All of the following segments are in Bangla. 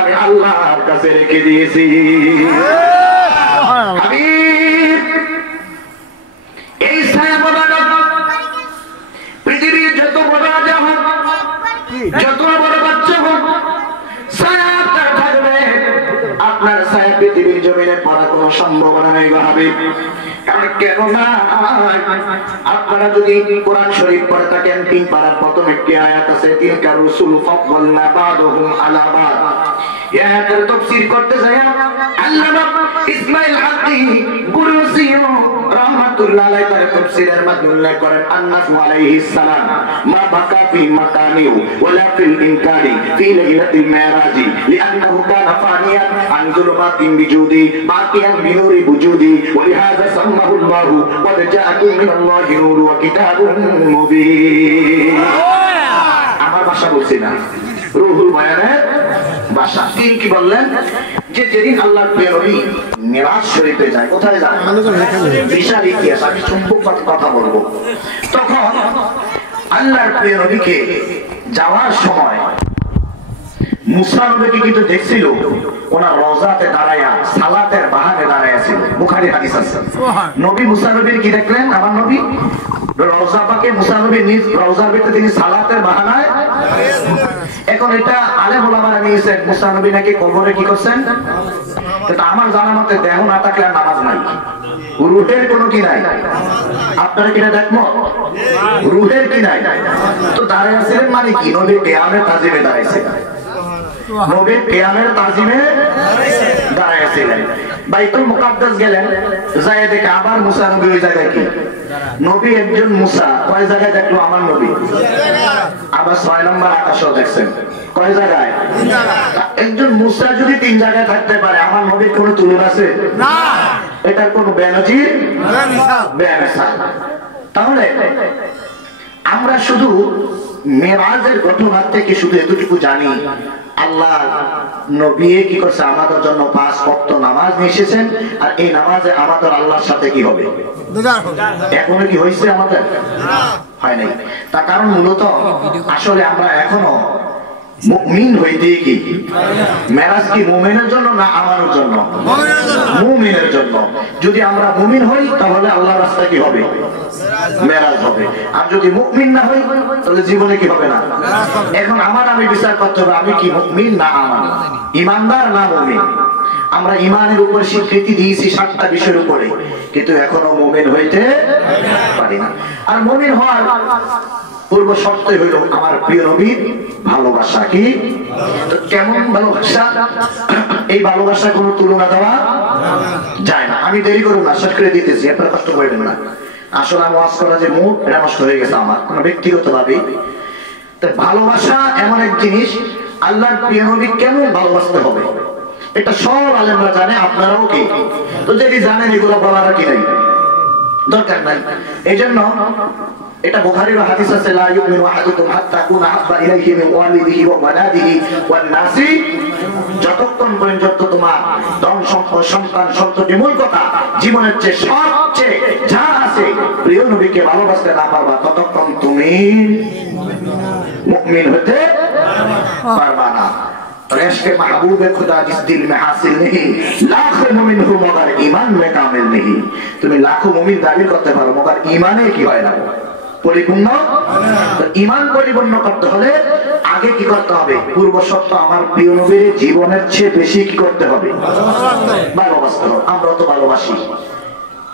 আমি আল্লাহর কাছে রেখে দিয়েছি। এই ছায়া পৃথিবীর যত বড় রাজা হোক, যত বড় বাচ্চা হোক, ছায়া থাকবে। আপনার ছায়া পৃথিবীর জমিনে পড়ার কোনো সম্ভাবনা নেই ভাবে। কারণ কেন না, আপনারা যদি কোরআন শরীফ পড়ে থাকেন, 3 পারার প্রথম একটি আয়াত আছে, তিলকা রুসুল ফাদদালনা বা'দুহুম আলা বা'দ। এই আয়াতের তাফসীর করতে যায় আল্লামা ইসমাইল হাক্কি কুরসি রাহমাতুল্লাহ আলাইহি তার তাফসীরের মধ্যে উল্লেখ করেন, আন্নাসু আলাইহিস সালাম মা বাকা ফি মাকানিহি ওয়ালা ফিল ইনকারি ফি লাইলাতিল মিরাজি লিআন্নাহু কানা ফানিয়ান আন যুলমাতিন বিজুদি বাকিয়ান বিনুরি বুজুদি ওয়া লিহাযা সাম্মাহু আল্লাহু ওয়া জাআকুম মিনাল্লাহি নূরুন ওয়া কিতাবুন মুবিন। আমার ভাষা বলছি না, রুহুল বয়ানের ভাষা। তিনি কি বললেন যে যেদিন আল্লাহর প্রিয় নবী মিরাজ শরীফে যায়, কোথায় যায়? বিশাল ইতিহাস, আমি চুম্বক কথা বলবো। তখন আল্লাহর প্রিয় নবীকে যাওয়ার সময় মুসা নবীকে কিন্তু দেখছিল ওনার রওজাতে দাঁড়ায়া সালাতের বাহানে দাঁড়ায়া ছিল। বুখারী হাদিস আছে। নবী মুসা নবীর কি দেখলেন? আমার নবী রওজা পাকে মুসা নবী নিজ রওজার ভিতরে তিনি সালাতের বাহানায়। এখন এটা আলেম ওলামারা নিয়েছেন মুসা নবী নাকি কবরে কি করছেন, কিন্তু আমার জানা মতে দেহ না থাকলে আর নামাজ নাই, রুহের কোনো কি নাই। আপনারা কিনা দেখবো রুহের কি নাই, তো দাঁড়িয়ে আছিলেন মানে কি? নবী কিয়ামের তাজিমে দাঁড়াইছে, নবী কিয়ামের তাজিমে দাঁড়াইছিলেন। বাইতুল মুকাদ্দাস গেলেন, যায় দেখে আবার মুসা নবী ওই জায়গায় কি নবী একজন মুসা কয় জায়গায় দেখলো আমার নবী? আবার 6 নম্বর আকাশও দেখছেন। কয় জায়গায়? একজন মুসা যদি 3 জায়গায় থাকতে পারে, আমার নবীর কোনো তুলনা আছে না। এটার কোন বেনজির বেমিসাল। তাহলে আমরা শুধু মেরাজের ঘটনা থেকে শুধু এতটুকু জানি, আল্লাহ নবী কি করছে? আমাদের জন্য 5 ওয়াক্ত নামাজ নিয়ে এসেছেন। আর এই নামাজে আমাদের আল্লাহর সাথে কি হবে? এখনো কি হয়েছে? আমাদের হয় নাই। তার কারণ মূলত আসলে আমরা এখনো মুমিন হইতে কি মেরাজ কি মুমিনের জন্য না আমাদের জন্য? মুমিনের জন্য। যদি আমরা মুমিন হই তাহলে আল্লাহর রাস্তায় কি হবে? মেরাজ হবে। আর যদি মুমিন না হই তাহলে জীবনে কি হবে না। এখন আমি বিচার করতে হবে, আমি কি মুমিন না আমার ইমানদার না মুমিন। আমরা ইমানের উপর স্বীকৃতি দিয়েছি 7টা বিষয়ের উপরে, কিন্তু এখনো মুমিন হইতে পারি না। আর মুমিন হওয়ার পূর্ব শর্তই হইল আমার প্রিয় নবীর ভালোবাসা। কি তো কেমন ভালোবাসা? এই ভালোবাসা কোনো তুলনা দেওয়া যায় না। আমি দেরি করব না, শেষ করে দিতেছি, আপনারা কষ্ট করবেন না। আসলে আমি ওয়াজ করা যে মুড এটা নষ্ট হয়ে গেছে আমার কোনো ব্যক্তিগত ভাবে। তাই ভালোবাসা এমন এক জিনিস, আল্লাহর প্রিয় নবী কেন ভালোবাসতে হবে এটা সব আলেমরা জানে, আপনারাও কি তো যদি জানেন এগুলো বলার কি নাই, দরকার নাই। এইজন্য এটা বুখারীর হাদিস আছে, লা ইউমিনু আহাদুকুম হাত্তা কুনা হাব্বা ইলাইহি মিন ওয়ালিদিহি ওয়া ওয়ালাদিহি ওয়ান নাসি। যতক্ষণ পর্যন্ত তোমার ধন সম্পদ সন্তান সন্ততি মূল কথা জীবনের চেয়ে সবচেয়ে যা আছে প্রিয় নবীকে ভালোবাসতে না পারবা, ততক্ষণ তুমি মুমিন হতে পারবা না। इश्क़ महबूब खुदा जिस दिल में हासिल नहीं, लाखों मुमिन हो मगर ईमान में कामिल नहीं। তুমি লাখো মুমিন দাবি করতে পারো, মगर ঈমানে কি হয় না পরিপূর্ণ। তো ঈমান পরিপূর্ণ করতে হলে আগে কি করতে হবে? পূর্ব শর্ত আমার প্রিয় নবীর জীবনের চেয়ে বেশি কি করতে হবে? ভালোবাসতে হবে। আমরা তো ভালোবাসি,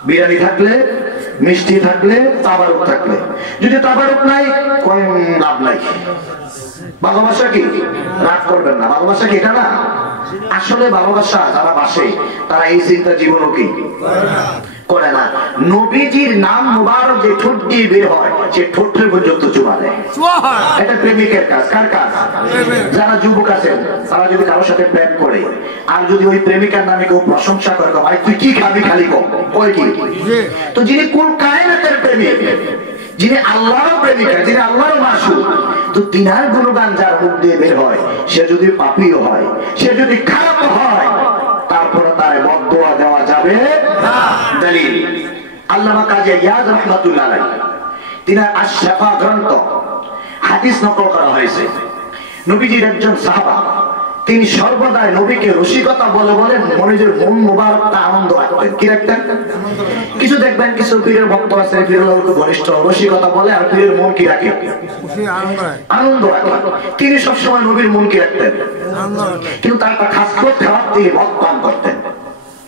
বিরিয়ানি থাকলে, মিষ্টি থাকলে, তাবারুক থাকলে, যদি তাবারুক নাই কোন লাভ নাই। ভালোবাসা কি? রাগ করবেন না, ভালোবাসা কি এটা না। আসলে ভালোবাসা যারা বাসে তারা এই চিন্তা জীবনও কি করে না। নবীজির নাম মুবারক যে ঠোঁট দিয়ে বের হয় সে ঠোঁটের পর্যন্ত চুমা দেয়। এটা প্রেমিকের কাজ। কার কাজ? যারা যুবক আছেন তারা যদি কারোর সাথে প্রেম করে আর যদি ওই প্রেমিকার নামে কেউ প্রশংসা করে, ভাই তুই কি খাবি খালি কম, ওই কি। তো যিনি কুল কায়নাতের প্রেমিক, যিনি আল্লাহর প্রেমিকা, যিনি আল্লাহর মাসুক, তো তিনার গুণগান যার মুখ দিয়ে বের হয় সে যদি পাপীও হয়, সে যদি খারাপ হয়, তারপরে তার বদদোয়া দেওয়া যাবে না। দলিল আল্লামা কাজী ইয়াদ রাহমাতুল্লাহ আলাইহি তিনার আশ-শাফা গ্রন্থ হাদিস নকল করা হয়েছে। নবীজির একজন সাহাবা তিনি সর্বদাই নবীকে রসিকতা বলে বলে মনিজের মন মোবারকটা আনন্দ রাখতেন। কি রাখতেন? কিছু দেখবেন কিছু পীরের ভক্ত আছে, পীরের ঘনিষ্ঠ রসিকতা বলে আর পীরের মন কি রাখে? আনন্দ রাখে। তিনি সবসময় নবীর মন কি রাখতেন? কিন্তু তার একটা খাসিয়ত খারাপ, তিনি মদ পান করতেন।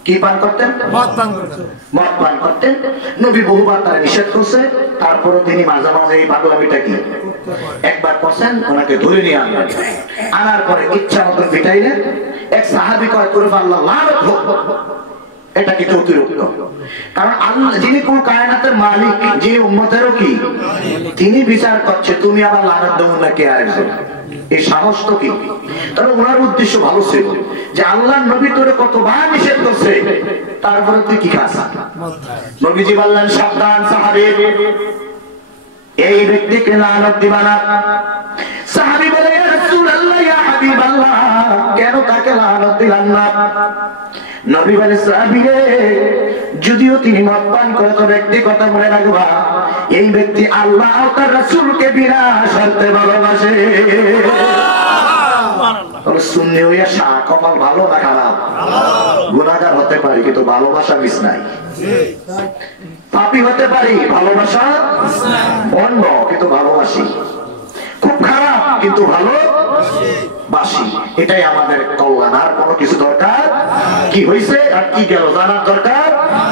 কি পান করতেন? মদ পান করতেন। নবী বহুবার তারা নিষেধ করছে, তারপরে তিনি মাঝে মাঝে এই পাগলামিটা কি একবার করছেন, ওনাকে ধরে নিয়ে আনলেন। আনার পরে ইচ্ছা মতো পিটাইলেন। এক সাহাবী কয়, তোর আল্লাহ লানত হোক। এটা কিন্তু অতিরিক্ত, কারণ আল্লাহ যিনি কোন কায়নাতের মালিক, যিনি উম্মতেরও কি তিনি বিচার করছে, তুমি আবার লানত দেবো না কে আরেকজন? এই সাহস তো কি? তবে ওনার উদ্দেশ্য ভালো ছিল যে আল্লাহ নবী তোরে কতবার নিষেধ করছে, তারপরে তুই কি খাস? নবীজি বললেন, সাবধান সাহাবী, এই ব্যক্তিকে লানত দিবা না। সাহাবী বলে, ইয়া রাসূলুল্লাহ, ইয়া হাবিবাল্লাহ, কেন তাকে লানত দিলেন না? নবী বলে, সাহাবী রে, যদিও তিনি মদ পান করে, তো ব্যক্তি কথা মনে রাখবা, এই ব্যক্তি আল্লাহ ও তার রাসূলকে বিনা শর্তে ভালোবাসে। সুন্নি হইয়া কপাল ভালো না খারাপ? গুনাহগার হতে পারি কিন্তু ভালোবাসা মিস নাই। পাপী হতে পারি, ভালোবাসা অন্য কিন্তু ভালোবাসি। খুব খারাপ কিন্তু ভালোবাসি। এটাই আমাদের কল্যাণ। আর কোনো কিছু দরকার কি হয়েছে আর কি গেল জানার দরকার।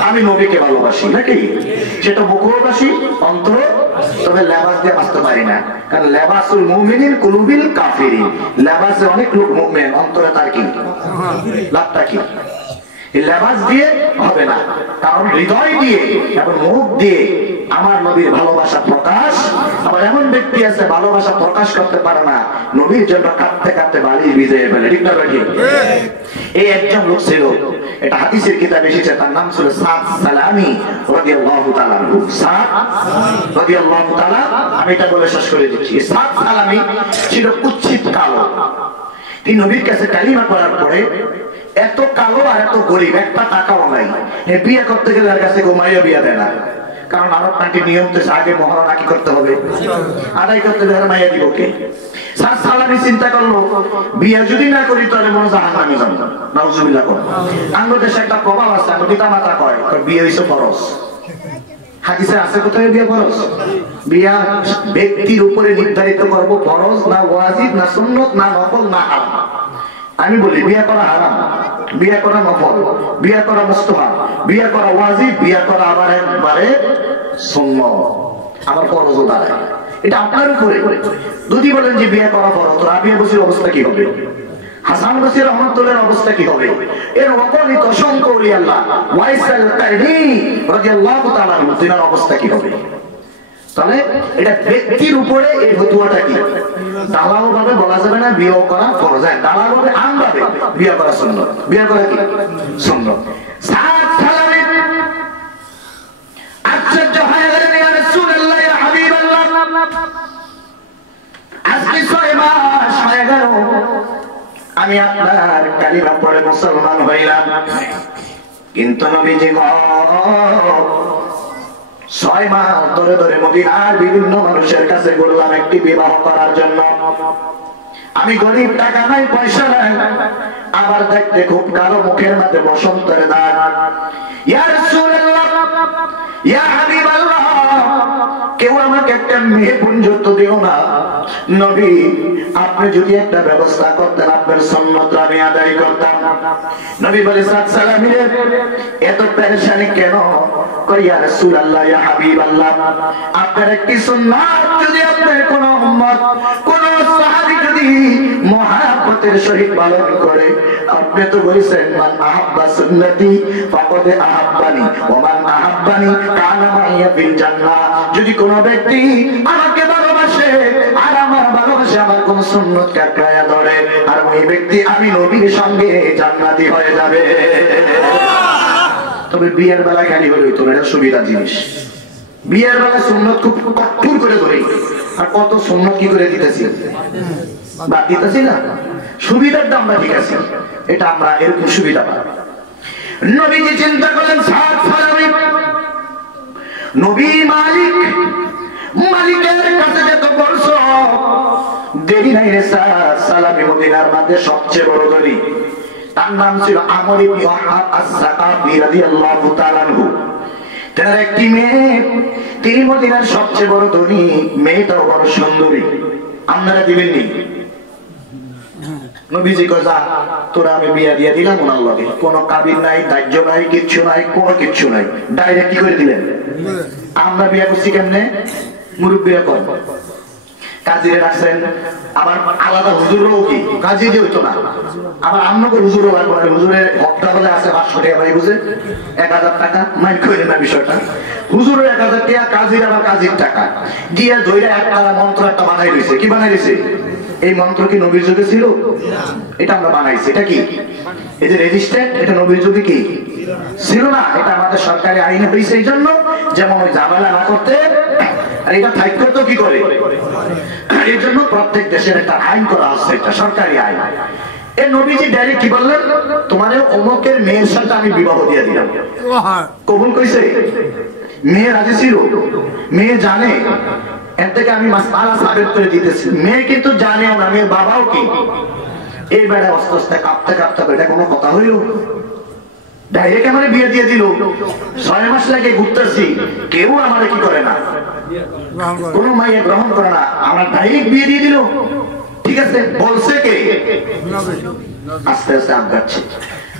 আমি নবীকে ভালোবাসি নাকি, সেটা মুখবাসী অন্তর, তবে লেবাস দিয়ে বাঁচতে পারি না। কারণ লেবাসুল মুমিনিন কুলুবিল কাফিরিন, লেবাসে অনেক লোক মুমিন, অন্তরে তার কি লাভটা কি? লেবাস দিয়ে হবে না, কারণ হৃদয় দিয়ে এবং মুখ দিয়ে আমার নবীর ভালোবাসা প্রকাশ। আবার এমন ব্যক্তি আছে ভালোবাসা প্রকাশ করতে পারে না, নবীর জন্য কাঁদতে কাঁদতে বালি ভিজে ফেলে। ঠিক না ভাই? এই একজন লোক ছিল, এটা হাদিসের কিতাবে এসেছে, তার নাম ছিল সাদ সালামি রাদিয়াল্লাহু তাআলা আনহু। সাদ রাদিয়াল্লাহু তাআলা, আমি এটা বলে শেষ করে দিচ্ছি। সাদ সালামি ছিল কুৎসিত কালো। তিনি নবীর কাছে কালিমা করার পরে এত কালো আর এত গরিব, একটা টাকাও নাই। বিয়ে করতে গেলে আর কাছে ঘুমাইয়া বিয়ে দেয় না, কারণ আরব নাকি নিয়ম তো আগে মহারণা কি করতে হবে, আদায় করতে গেলে মাইয়া দিব কে? সালামি চিন্তা করলো, বিয়ে যদি না করি তাহলে মনে জাহান্নামে যাবো। নাউজুবিল্লাহ। আমাদের দেশে একটা প্রভাব আছে, আমার পিতা মাতা কয় বিয়ে হইছে ফরজ। হাদিসে আছে কোথায় বিয়ে ফরজ? বিয়া ব্যক্তির উপরে নির্ধারিত করবো ফরজ না ওয়াজিব না সুন্নত না নফল না হারাম। আমি বলি বিয়া করা হারাম, বিয়া করা নফল, বিয়া করা মুস্তাহাব, বিয়া করা ওয়াজিব, বিয়া করা আবার একবারে সুন্নাত, আবার ফরজও দাঁড়ায়। এটা আপনার উপরে। যদি বলেন যে বিয়া করা ফরজ, তো রাবিয়া বসির অবস্থা কি হবে? হাসান বসরি রহমাতুল্লাহর অবস্থা কি হবে? এর অগণিত অসংখ্য ওলি আল্লাহ, ওয়াইসাল কারনি রাদিয়াল্লাহু তাআলা আনহুর অবস্থা কি হবে? তাহলে এটা ব্যক্তির উপরে এই ফতোয়াটা কি দালাল ভাবে বলা যাবে না বিয়ে করা ফরজ, দালাল ভাবে আম ভাবে বিয়ে করা সুন্নাত, বিয়ে করা কি সুন্নাত। সাদ সালামি আশ্চর্য হয়ে গেলেন, ইয়া রাসূলুল্লাহ, ইয়া হাবিবাল্লাহ, আজকে 6 মাস হয়ে গেল আমি আপনার কালিমা পড়ে মুসলমান হইলাম, কিন্তু নবীজি 6 মাস ধরে ধরে মদিনার বিভিন্ন মানুষের কাছে বললাম একটি বিবাহ করার জন্য। আমি গরিব, টাকা নাই, পয়সা নাই, আবার দেখতে খুব কালো, মুখের মধ্যে বসন্তের দাগ। ইয়া রাসূলুল্লাহ, ইয়া হাবিবাল্লাহ, কেউ আমাকে একটা মেয়ে পুঞ্জত্ব দিও না। নবী, আপনি যদি একটা ব্যবস্থা করতেন, আপনার সুন্নাত আমি আদায় করতাম। নবী বলে, সাদ সালামি রে, এত পেরেশানি কেন? কই ইয়া রাসূলুল্লাহ, ইয়া হাবিবাল্লাহ, আপনার একটি সুন্নাত যদি আপনার কোন উম্মত, কোন সাহাবী যদি মহাব্বতের সহিত পালন করে, আপনি তো বলেছেন মান আহাব্বা সুন্নতি ফাকাদ আহাব্বানি ওয়া মান আহাব্বানি কানা মাইয়া ফিল জান্নাহ। যদি কোন ব্যক্তি আমাকে ভালোবাসে আর আমার ভালোবাসা আমার কোন সুন্নতকে আঁকড়ায়া ধরে, আর ওই ব্যক্তি আমি নবীর সঙ্গে জান্নাতি হয়ে যাবে। তবে বিয়ের বেলা খালি হলে হইতো না, এটা সুবিধা জিনিস। বিয়ের বেলা সুন্নত খুব কঠোর করে ধরে, আর কত সুন্নত কি করে দিতেছি বা দিতেছি না, সুবিধার দাম আমরা ঠিক আছে, এটা আমরা এরকম সুবিধা পাই। নবীজি চিন্তা করলেন, সাদ সালামি নবী মালিক, মালিকের কাছে যত বলছো দেরি নাই রে সালামি মদিনার মধ্যে সবচেয়ে বড় ধনী, তার নাম ছিল আমর ইবনে ওয়াহাব আস-সাকাফি রাদিয়াল্লাহু তাআলা আনহু। তার একটি মেয়ে, তিনি মদিনার সবচেয়ে বড় ধনী, মেয়েটাও বড় সুন্দরী। আপনারা দিবেননি? নবীজি কজা তোরা আমি বিয়া দিয়ে দিলাম ওনার লগে, কোনো কাবির নাই, দাহ্য নাই, কিচ্ছু নাই, কোনো কিচ্ছু নাই, ডাইরেক্ট কি করে দিলেন? আমরা বিয়া করছি কেমনে? মুরব্বীরা কর কাজীরে রাখছেন, আবার আলাদা হুজুরও কি কাজী দিয়ে হইতো না, আবার আমাকে হুজুরও লাগবে না। হুজুরের হকটা বলে আছে 500 টাকা, ভাই বুঝে 1000 টাকা মাইন্ড করে না বিষয়টা। হুজুরের 1000 টাকা, কাজীর আবার কাজীর টাকা দিয়ে ধইরা একটা মন্ত্র একটা বানাই রইছে। কি বানাই রইছে? এই মন্ত্র কি নবীর যুগে ছিল? এটা আমরা বানাইছি। এটা কি এই যে রেজিস্ট্রেট, এটা নবীর যুগে কি ছিল না। এটা আমাদের সরকারি আইনে হয়েছে এই জন্য, যেমন ওই ঝামেলা না করতে, আর এটা থাকতে তো কি করে, এই জন্য প্রত্যেক দেশের একটা আইন করা হচ্ছে, এটা সরকারি আইন। এই নবীজি ডাইরেক্ট কি বললেন? তোমার অমুকের মেয়ের সাথে আমি বিবাহ দিয়ে দিলাম। কবুল কইছে? মেয়ে রাজি ছিল? মেয়ে জানে? এর থেকে আমি মাসআলা সাবিত করে দিতেছি। মেয়ে কিন্তু জানেও না, মেয়ের বাবাও কি। এই বেড়া আস্তে আস্তে কাঁপতে কাঁপতে, এটা কোনো কথা হইল? ডাইরেক্ট আমার বিয়ে দিয়ে দিল। 6 মাস লাগে ঘুরতেছি, কেউ আমার কি করে না, কোনো মাইয়া গ্রহণ করে না, আমার ডাইরেক্ট বিয়ে দিয়ে দিল। ঠিক আছে, বলছে কে? আস্তে আস্তে আগাচ্ছে।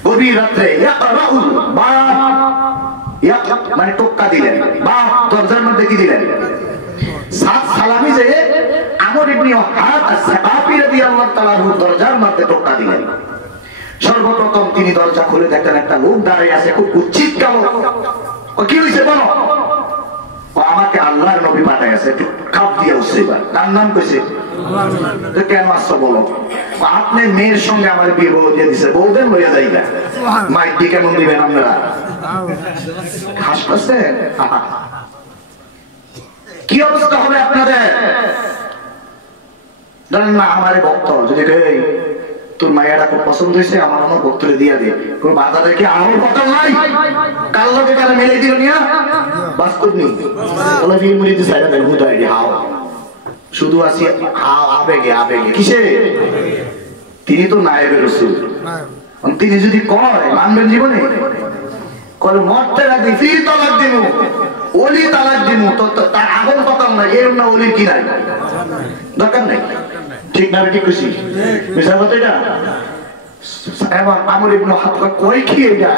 গভীর রাত্রে মানে টোক্কা দিলেন, বা দরজার মধ্যে কি দিলেন? সাত সালামি যে আমর ইবনে ওয়াহাব আস-সাকাফি রাদিয়াল্লাহু তাআলা দরজার মধ্যে টোক্কা দিলেন। সর্বপ্রথম তিনি দরজা খুলে দেখেন একটা লোক দাঁড়িয়ে আছে, খুব উচ্চিত কালো। ও কি হইছে বলো? ও আমাকে আল্লাহর নবী পাঠায় আছে। একটু কাপ দিয়ে উঠছে, এবার তার নাম কইছে। তো কেন আসছো বলো? আপনি মেয়ের সঙ্গে আমার বিয়ে বউ দিয়ে দিছে, বউদের লইয়া যাই না, মাইক দিয়ে কেমন দিবেন আপনারা? হাসপাছে কি অবস্থা হবে আপনাদের? জানেন না, আমার ভক্ত যদি তোর মায়েরা খুব পছন্দ হয়েছে, আমার আমার ভক্তরে দিয়া দে, কোন বাধা দেখে আমার কথা নাই, কাল লোকে কালে মেলে দিল নিয়া বাস্তব নেই বলে ফির মুড়িতে সাইডা দেয় হুদাই হাও শুধু আসি হাও আবেগে আবেগে কিসে? তিনি তো নায়েবে রাসূল, তিনি যদি কয় মানবেন জীবনে? কলে মরতে রাখবি, ফির তালাক দিব, ওলি তালাক দিব, তো তার আগুন পাতাম না, এর না ওলির কি নাই দরকার নাই। ঠিক না? ঠিক কইছি? মিছা কথা এটা? এবং আমর ইবনে ওয়াহাব কই কি এটা?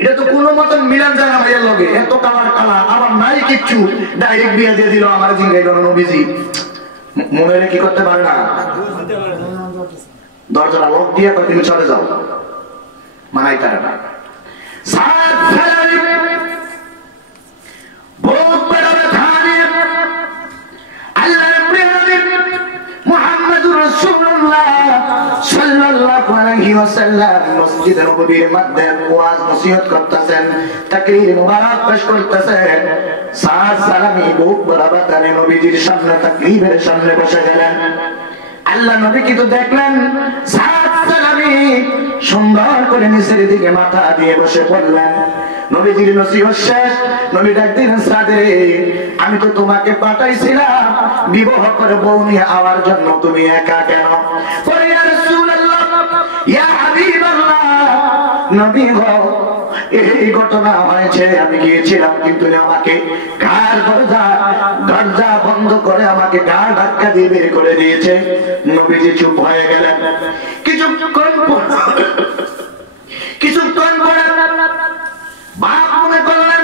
এটা তো কোনো মতন মিলান যায় না ভাইয়ের লগে, এত কালার কালা, আবার নাই কিচ্ছু, ডাইরেক্ট বিয়ে দিয়ে দিল। আমার জিঙ্গাই গেল নবীজি মনে কি করতে পারে না? দরজাটা লক দিয়ে কয় তুমি চলে যাও, মানাই তারা না। সাত ফেলারি বহুত বড় ধানে আল্লাহর প্রিয় নবী মুহাম্মদুর রাসূলুল্লাহ সাল্লাল্লাহু আলাইহি ওয়াসাল্লাম মসজিদে নববীর মধ্যে ওয়াজ নসিহত করতেছেন, তাকরীর মুবারক পেশ করতেছেন। সাত সালামি বহুত বরাবর তারে নবীজির সামনে তাকরীরের সামনে বসে গেলেন। আল্লাহ নবী কিন্তু দেখলেন সাত সালামি সুন্দর করে নিচের দিকে মাথা দিয়ে বসে পড়লেন। নবীজির নসিহত শেষ, নবী ডাক দিলেন সাদে, আমি তো তোমাকে পাঠাইছিলাম বিবাহ করে বউ নিয়ে আওয়ার জন্য, তুমি একা কেন? বলে ইয়া রাসূলুল্লাহ, ইয়া হাবিবাল্লাহ, নবী গো এই ঘটনা হয়েছে, আমি গিয়েছিলাম কিন্তু আমাকে কার দরজা বন্ধ করে আমাকে গা ধাক্কা দিয়ে বের করে দিয়েছে। নবীজি চুপ হয়ে গেলেন। কিছুক্ষণ পরে বাপ মনে করলেন,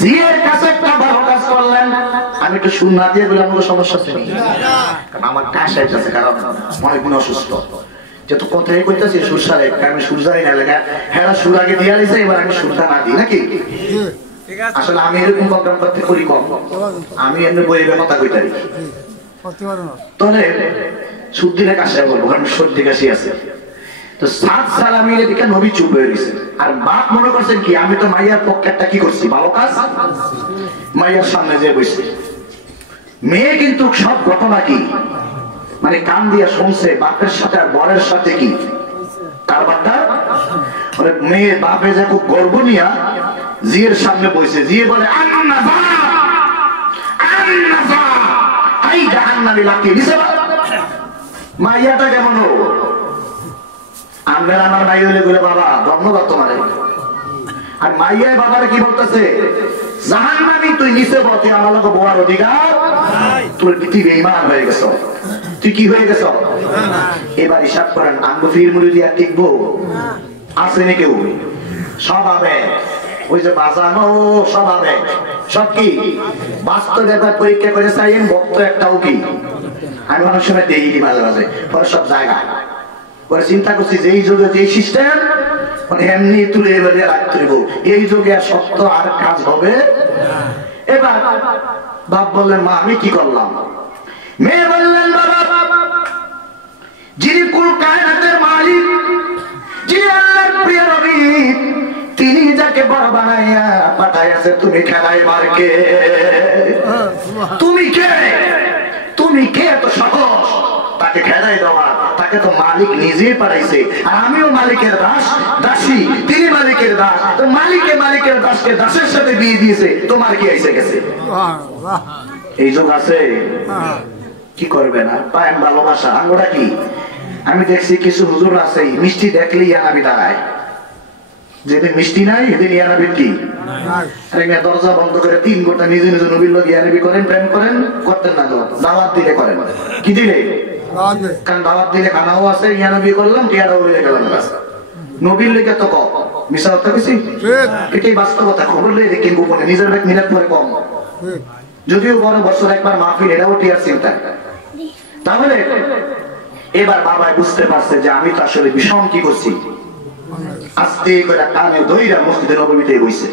জিয়ের কাছে একটা ভালো কাজ করলেন। আমি একটু সুর না দিয়ে বলে আমাকে সমস্যা ছিল, আমার কাশ আছে, কারণ অনেক গুণ অসুস্থ, যেহেতু কথাই কইতেছি সুর সারে, আমি সুর জানি না লেখা, হ্যাঁ সুর আগে দিয়ে দিয়েছে, এবার আমি সুরটা না দিই নাকি? আসলে আমি এরকম প্রোগ্রাম করতে করি কম, আমি এমনি বইয়ে কথা কইতে পারি, তাহলে সুর দিলে কাশে বলবো, কারণ সর্দি কাশি আছে। তো সাত সালামির দিকে নবী চুপ হয়ে গেছে। আর বাপ মনে করছেন কি, আমি তো মাইয়ার পক্ষে একটা কি করছি, ভালো কাজ, মাইয়ার সামনে যে বসে। মেয়ে কিন্তু সব ঘটনা কি মানে কান দিয়ে শুনছে, বাপের সাথে আর বরের সাথে কি কারবারটা, মানে মেয়ে বাপে যে খুব গর্ব নিয়া জিয়ের সামনে বসে, জিয়ে বলে আন্নাফা আন্নাফা, আই জাহান্নামে লাকি দিছে, মাইয়াটা কেমন হোক, আমরা আমার মাই হইলে বলে বাবা ধন্যবাদ তোমারে, আর মাইয়ায় বাবার কি বলতেছে জাহান্নামী তুই নিচে বসে আমার লোক বোয়ার অধিকার, তোর পৃথিবী বেঈমান হয়ে গেছ, তুই কি হয়ে গেছ। এবার হিসাব করেন আঙ্গু ফির মুড়ি দিয়া টিকবো আসেনি কেউ, সব আবেগ, ওই যে বাজানো সব আবেগ, সব কি বাস্তব ব্যাপার পরীক্ষা করে চাইন বক্ত একটাও কি। আমি অনেক সময় দেইনি মাঝে মাঝে, পরে সব জায়গায় পরে চিন্তা করছি যে এই যুগে যে সিস্টেম মানে এমনি তুলে এবারে রাখতে দেবো, এই যুগে আর সত্য আর কাজ হবে। এবার বাপ বললেন মা আমি কি করলাম, মেয়ে বললেন বাবা যিনি কুল কায়নাতের মালিক, যিনি আল্লাহর প্রিয় নবী, তিনি যাকে বড় বানাইয়া পাঠাইয়াছে তুমি খেলাই মারকে, তুমি কে, তুমি কে এত সহজ তাকে খেলাই দেওয়া, তাকে তো মালিক নিজেই পাঠাইছে, আর আমিও মালিকের দাস দাসী, তিনি মালিকের দাস, তো মালিকে মালিকের দাসকে দাসের সাথে বিয়ে দিয়েছে, তোমার কি এসে গেছে। এই যোগ আছে কি করবে না পায়েন ভালোবাসা আঙ্গুটা কি। আমি দেখছি কিছু হুজুর আছে মিষ্টি দেখলেই ইয়ানাবি দাঁড়ায়, যেদিন মিষ্টি নাই সেদিন ইয়ানাবি কি। দরজা বন্ধ করে 3 গোটা নিজে নিজে নবীর লোক ইয়ানাবি করেন, প্রেম করেন, করতেন না দাওয়াত দিলে করেন, কি দিলে কারণ দাওয়াত দিলে খানাও আছে, ইয়ানাবি করলাম টিয়ারাও হয়ে গেলাম, নবীর লেগে তো কম মিশা হতে বেশি, এটাই বাস্তবতা। খবর লেগে দেখেন গোপনে নিজের ব্যাগ মিলাদ করে কম, যদিও বড় বছর একবার মাহফিল এটাও টিয়ার চিন্তা। তাহলে এবার বাবা বুঝতে পারছে যে আমি তো আসলে বিষম কি করছি, আস্তে করে কানে ধইরা মসজিদে নববীতে বইছে।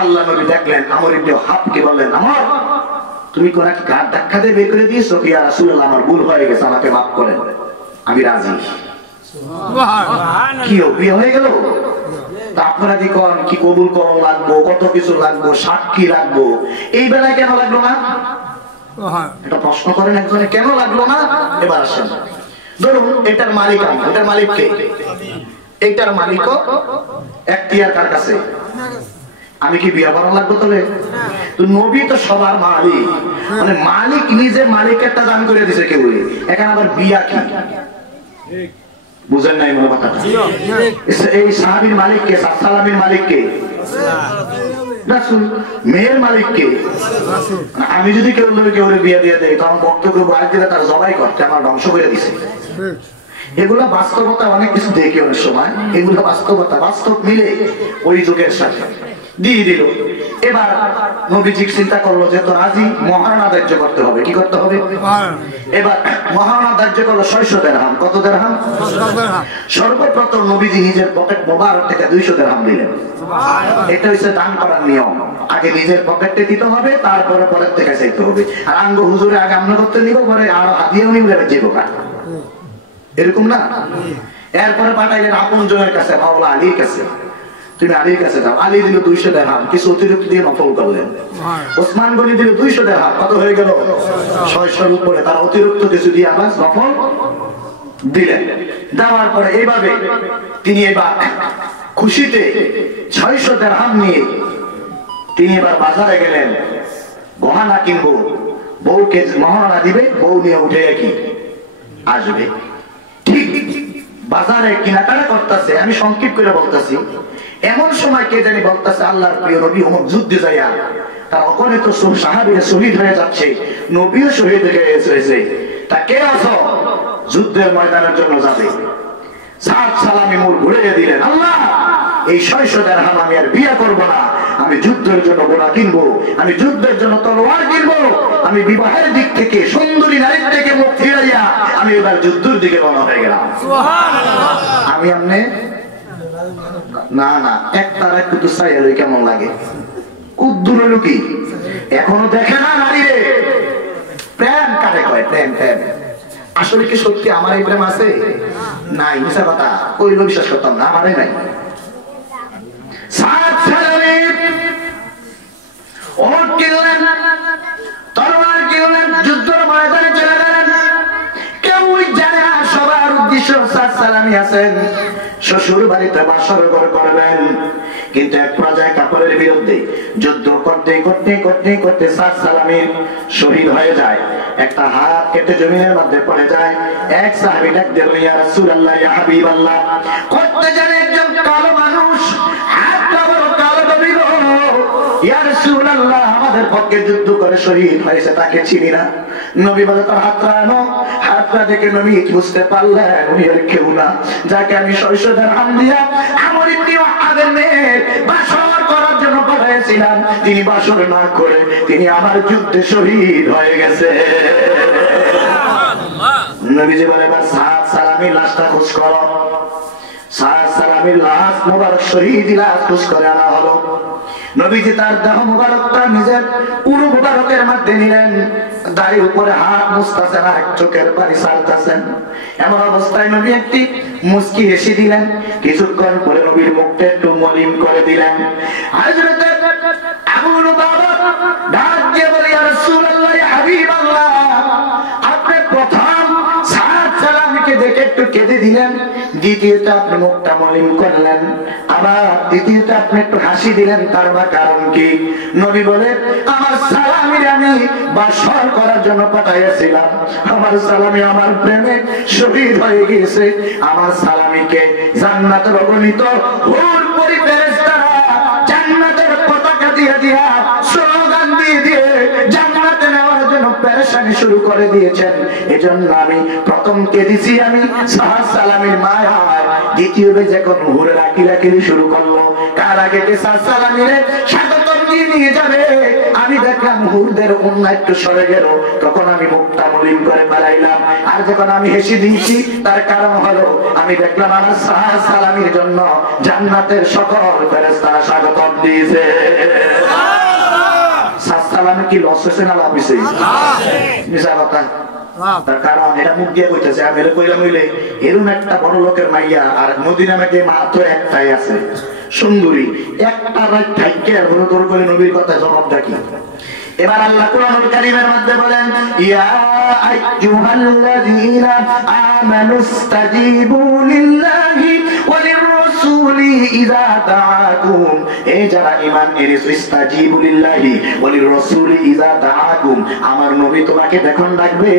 আল্লাহ নবী দেখলেন আমর ইবনে হাবকে বললেন আমার তুমি কোন এক ঘাট ধাক্কা দিয়ে বের করে দিয়েছো কি, ইয়া রাসূলুল্লাহ আমার ভুল হয়ে গেছে আমাকে মাফ করেন, আমি রাজি। কি বিয়ে হয়ে গেল, তা আপনারা কি করেন কি কবুল করণ লাগবো, কত কিছু লাগবো, সাক্ষী লাগবো, এই বেলায় কেন লাগলো না এটা প্রশ্ন করেন একজনে, কেন লাগলো না। এবার আসেন ধরুন এটার মালিক আমি, এটার মালিক কে, এটার মালিকও এখতিয়ার কার কাছে, আমি কি বিয়া করা লাগবে তাহলে। তো নবী তো সবার মালিক, মানে মালিক নিজে মালিকেরটা দান করে দিছে কেউ, এখানে আবার বিয়া কি বুঝেন নাই মনে কথা। এই সাহাবীর মালিক কে, সালামের মালিক কে, রাসূল, মেয়ের মালিক কে। আমি যদি কেউ কেউ বিয়া দিয়ে দেয় তখন বক্তব্য বাইরে দিলে তার জবাই করতে আমার ধ্বংস করে দিছে। এগুলা বাস্তবতা, অনেক কিছু দেখি অনেক সময়, এগুলো বাস্তবতা, বাস্তব মিলে ওই যুগের সাথে দিয়ে দিল। এবার নবীজি চিন্তা করলো যে তো রাজি, মহারণা ধার্য করতে হবে, কি করতে হবে। এবার মহারণা ধার্য করলো 600 দিরহাম। কত দিরহাম? সর্বপ্রথম নবীজি নিজের পকেট মোবারক থেকে 200 দিরহাম দিলেন। এটা হচ্ছে দান করার নিয়ম, আগে নিজের পকেটে দিতে হবে, তারপরে পরের থেকে চাইতে হবে। আর আঙ্গ হুজুরে আগে আমরা করতে নিব, পরে আর হাদিয়াও নিব, যাবো কার, এরকম না। এরপরে পাঠাইলেন আপন জনের কাছে, মাওলা আলীর কাছে, তুমি আলীর কাছে যাও। আলী দিল 200 দিরহাম, কিছু অতিরিক্ত দিয়ে নফল করলেন। ওসমান গনি দিল 200 দিরহাম, কত হয়ে গেল 600-র উপরে, তার অতিরিক্ত কিছু দিয়ে আবার নফল দিলেন। দেওয়ার পরে এইভাবে তিনি এবার খুশিতে 600 দিরহাম নিয়ে তিনি এবার বাজারে গেলেন, গহনা কিনবো, বউকে মহারণা দিবে, বউ নিয়ে উঠে কি আসবে। ঠিক বাজারে কেনাকাটা করতেছে, আমি সংক্ষিপ্ত করে বলতেছি, এমন সময় কে জানি বলতেছে আল্লাহর প্রিয় নবী অমুক যুদ্ধে যাইয়া তার অগণিত সাহাবীরা শহীদ হয়ে যাচ্ছে, নবীও শহীদ হয়েছে, তা কে আছো যুদ্ধের ময়দানের জন্য যাবে। সাত সালামি মুখ ঘুরিয়ে দিলেন, আল্লাহ এই 600 দিরহাম আমি আর বিয়া করব না, আমি যুদ্ধের জন্য ঘোড়া কিনবো, আমি যুদ্ধের জন্য তলোয়ার কিনবো, আমি বিবাহের দিক থেকে সুন্দরী নারীর থেকে মুখ ফিরাইয়া আমি এবার যুদ্ধের দিকে রওনা হয়ে গেলাম। আমি আমনে না না একটার একটু তো চাইয়া লই কেমন লাগে, কুদ্দুর হইল কি এখনো দেখে না নারী রে। প্রেম কারে কয়, প্রেম প্রেম আসলে কি সত্যি আমার এই প্রেম আছে? নাই, মিশা কথা কইলো বিশ্বাস করতাম না, আমারই নাই। তলোয়ার কিনলেন, যুদ্ধের ময়দানে চলে গেলেন। কেউই জানে না সবার উদ্দেশ্য সালামি আছেন, শ্বশুর বাড়িতে বাসর ঘর করবেন। কিন্তু এক পর্যায়ে কাফেরের বিরুদ্ধে যুদ্ধ করতে করতে করতে করতে সাদ সালামীর শহীদ হয়ে যায়, একটা হাত কেটে জমিনের মধ্যে পড়ে যায়। এক সাহাবী ডাক দিল, ইয়া রাসূলুল্লাহ, ইয়া হাবিবাল্লাহ, করতে জানে একজন কালো মানুষ, হাতটা বড় কালো, নবী গো, ইয়া রাসূলুল্লাহ, আমাদের পক্ষে যুদ্ধ করে শহীদ হয়েছে, তাকে চিনি না। নবী বলে, তার হাতটা আনো। হাতটা দেখে নবী বুঝতে পারলেন উনি আর কেউ না, যাকে আমি শৈশবের হাম দিয়া আমর ইবনে ওয়াহাবের মেয়ের বাসর করার জন্য পাঠিয়েছিলাম, তিনি বাসর না করে তিনি আমার যুদ্ধে শহীদ হয়ে গেছে। নবীজি বলে, এবার সাদ সালামীর লাশটা খোঁজ করো। সাদ সালামীর লাশ মোবারক শহীদ লাশ খোঁজ করে আনা হলো। নবীজি তার দেহ মুবারকটা নিজের পুরো মুবারকের মধ্যে নিলেন, দাড়ির উপরে হাত মুছতেছেন আর চোখের পানি ছাড়তেছেন। এমন অবস্থায় নবী একটি মুস্কি হেসে দিলেন। কিছুক্ষণ পরে নবীর মুখটা একটু মলিন করে দিলেন। হযরত আবু লুবাবা ডাক দিয়ে বলে, ইয়া রাসূলুল্লাহ, ইয়া হাবিবাল্লাহ, আপনি প্রথম সাদ সালামীকে দেখে একটু কেঁদে দিলেন, দ্বিতীয়ত আপনি মুখটা মলিন করলেন, আবার দ্বিতীয়ত আপনি একটু হাসি দিলেন, তার কারণ কি? নবী বলে, আমার সালামীর আমি বাসর করার জন্য পাঠাইয়াছিলাম, আমার সালামী আমার প্রেমে শহীদ হয়ে গিয়েছে। আমার সালামীকে জান্নাতের অগণিত হুর পরি ফেরেশতারা জান্নাতের পতাকা দিয়ে দিয়া স্লোগান দিয়ে দিয়ে জান্নাতে নেওয়ার জন্য পেরেশানি শুরু করে দিয়েছেন। এজন্য আমি প্রথম কেঁদেছি আমি সাদ সালামীর মায়ায়। দ্বিতীয়তে যখন হুরে রাকিলাকিলি শুরু করলো, কার আগে সাদ সালামীর স্বাগতম দিয়ে নিয়ে যাবে, আমি দেখলাম হুরদের অন্য একটু সরে গেল, তখন আমি মুখটা মলিন করে ফেলাইলাম। আর যখন আমি হেসে দিয়েছি, তার কারণ হলো আমি দেখলাম আমার সাদ সালামীর জন্য জান্নাতের সকল ফেরেশতারা স্বাগতম দিয়েছে। সাদ সালামী কি লস হয়েছে না লাভ হয়েছে? মিছা কথা। তার কারণ এটা মুখ দিয়ে কইতেছে, আমি এটা কইলাম হইলে এরকম একটা বড় লোকের মাইয়া আর মদিনা নাকি মাত্র একটাই আছে সুন্দরী, একটা রাত থাইকে বড় তোর করে নবীর কথা জবাব ডাকি। এবার আল্লাহ কোরআনুল কারীমের মধ্যে বলেন, ইয়া আইয়ুহাল্লাযীনা আমানুস্তাজিবু লিল্লাহি ওয়া লিররাসূলি ইযা দাআকুম, এই যারা ঈমান এনেছো, ইস্তাজিবু লিল্লাহি ওয়া লিররাসূলি ইযা দাআকুম, আমার নবী তোমাকে যখন ডাকবে,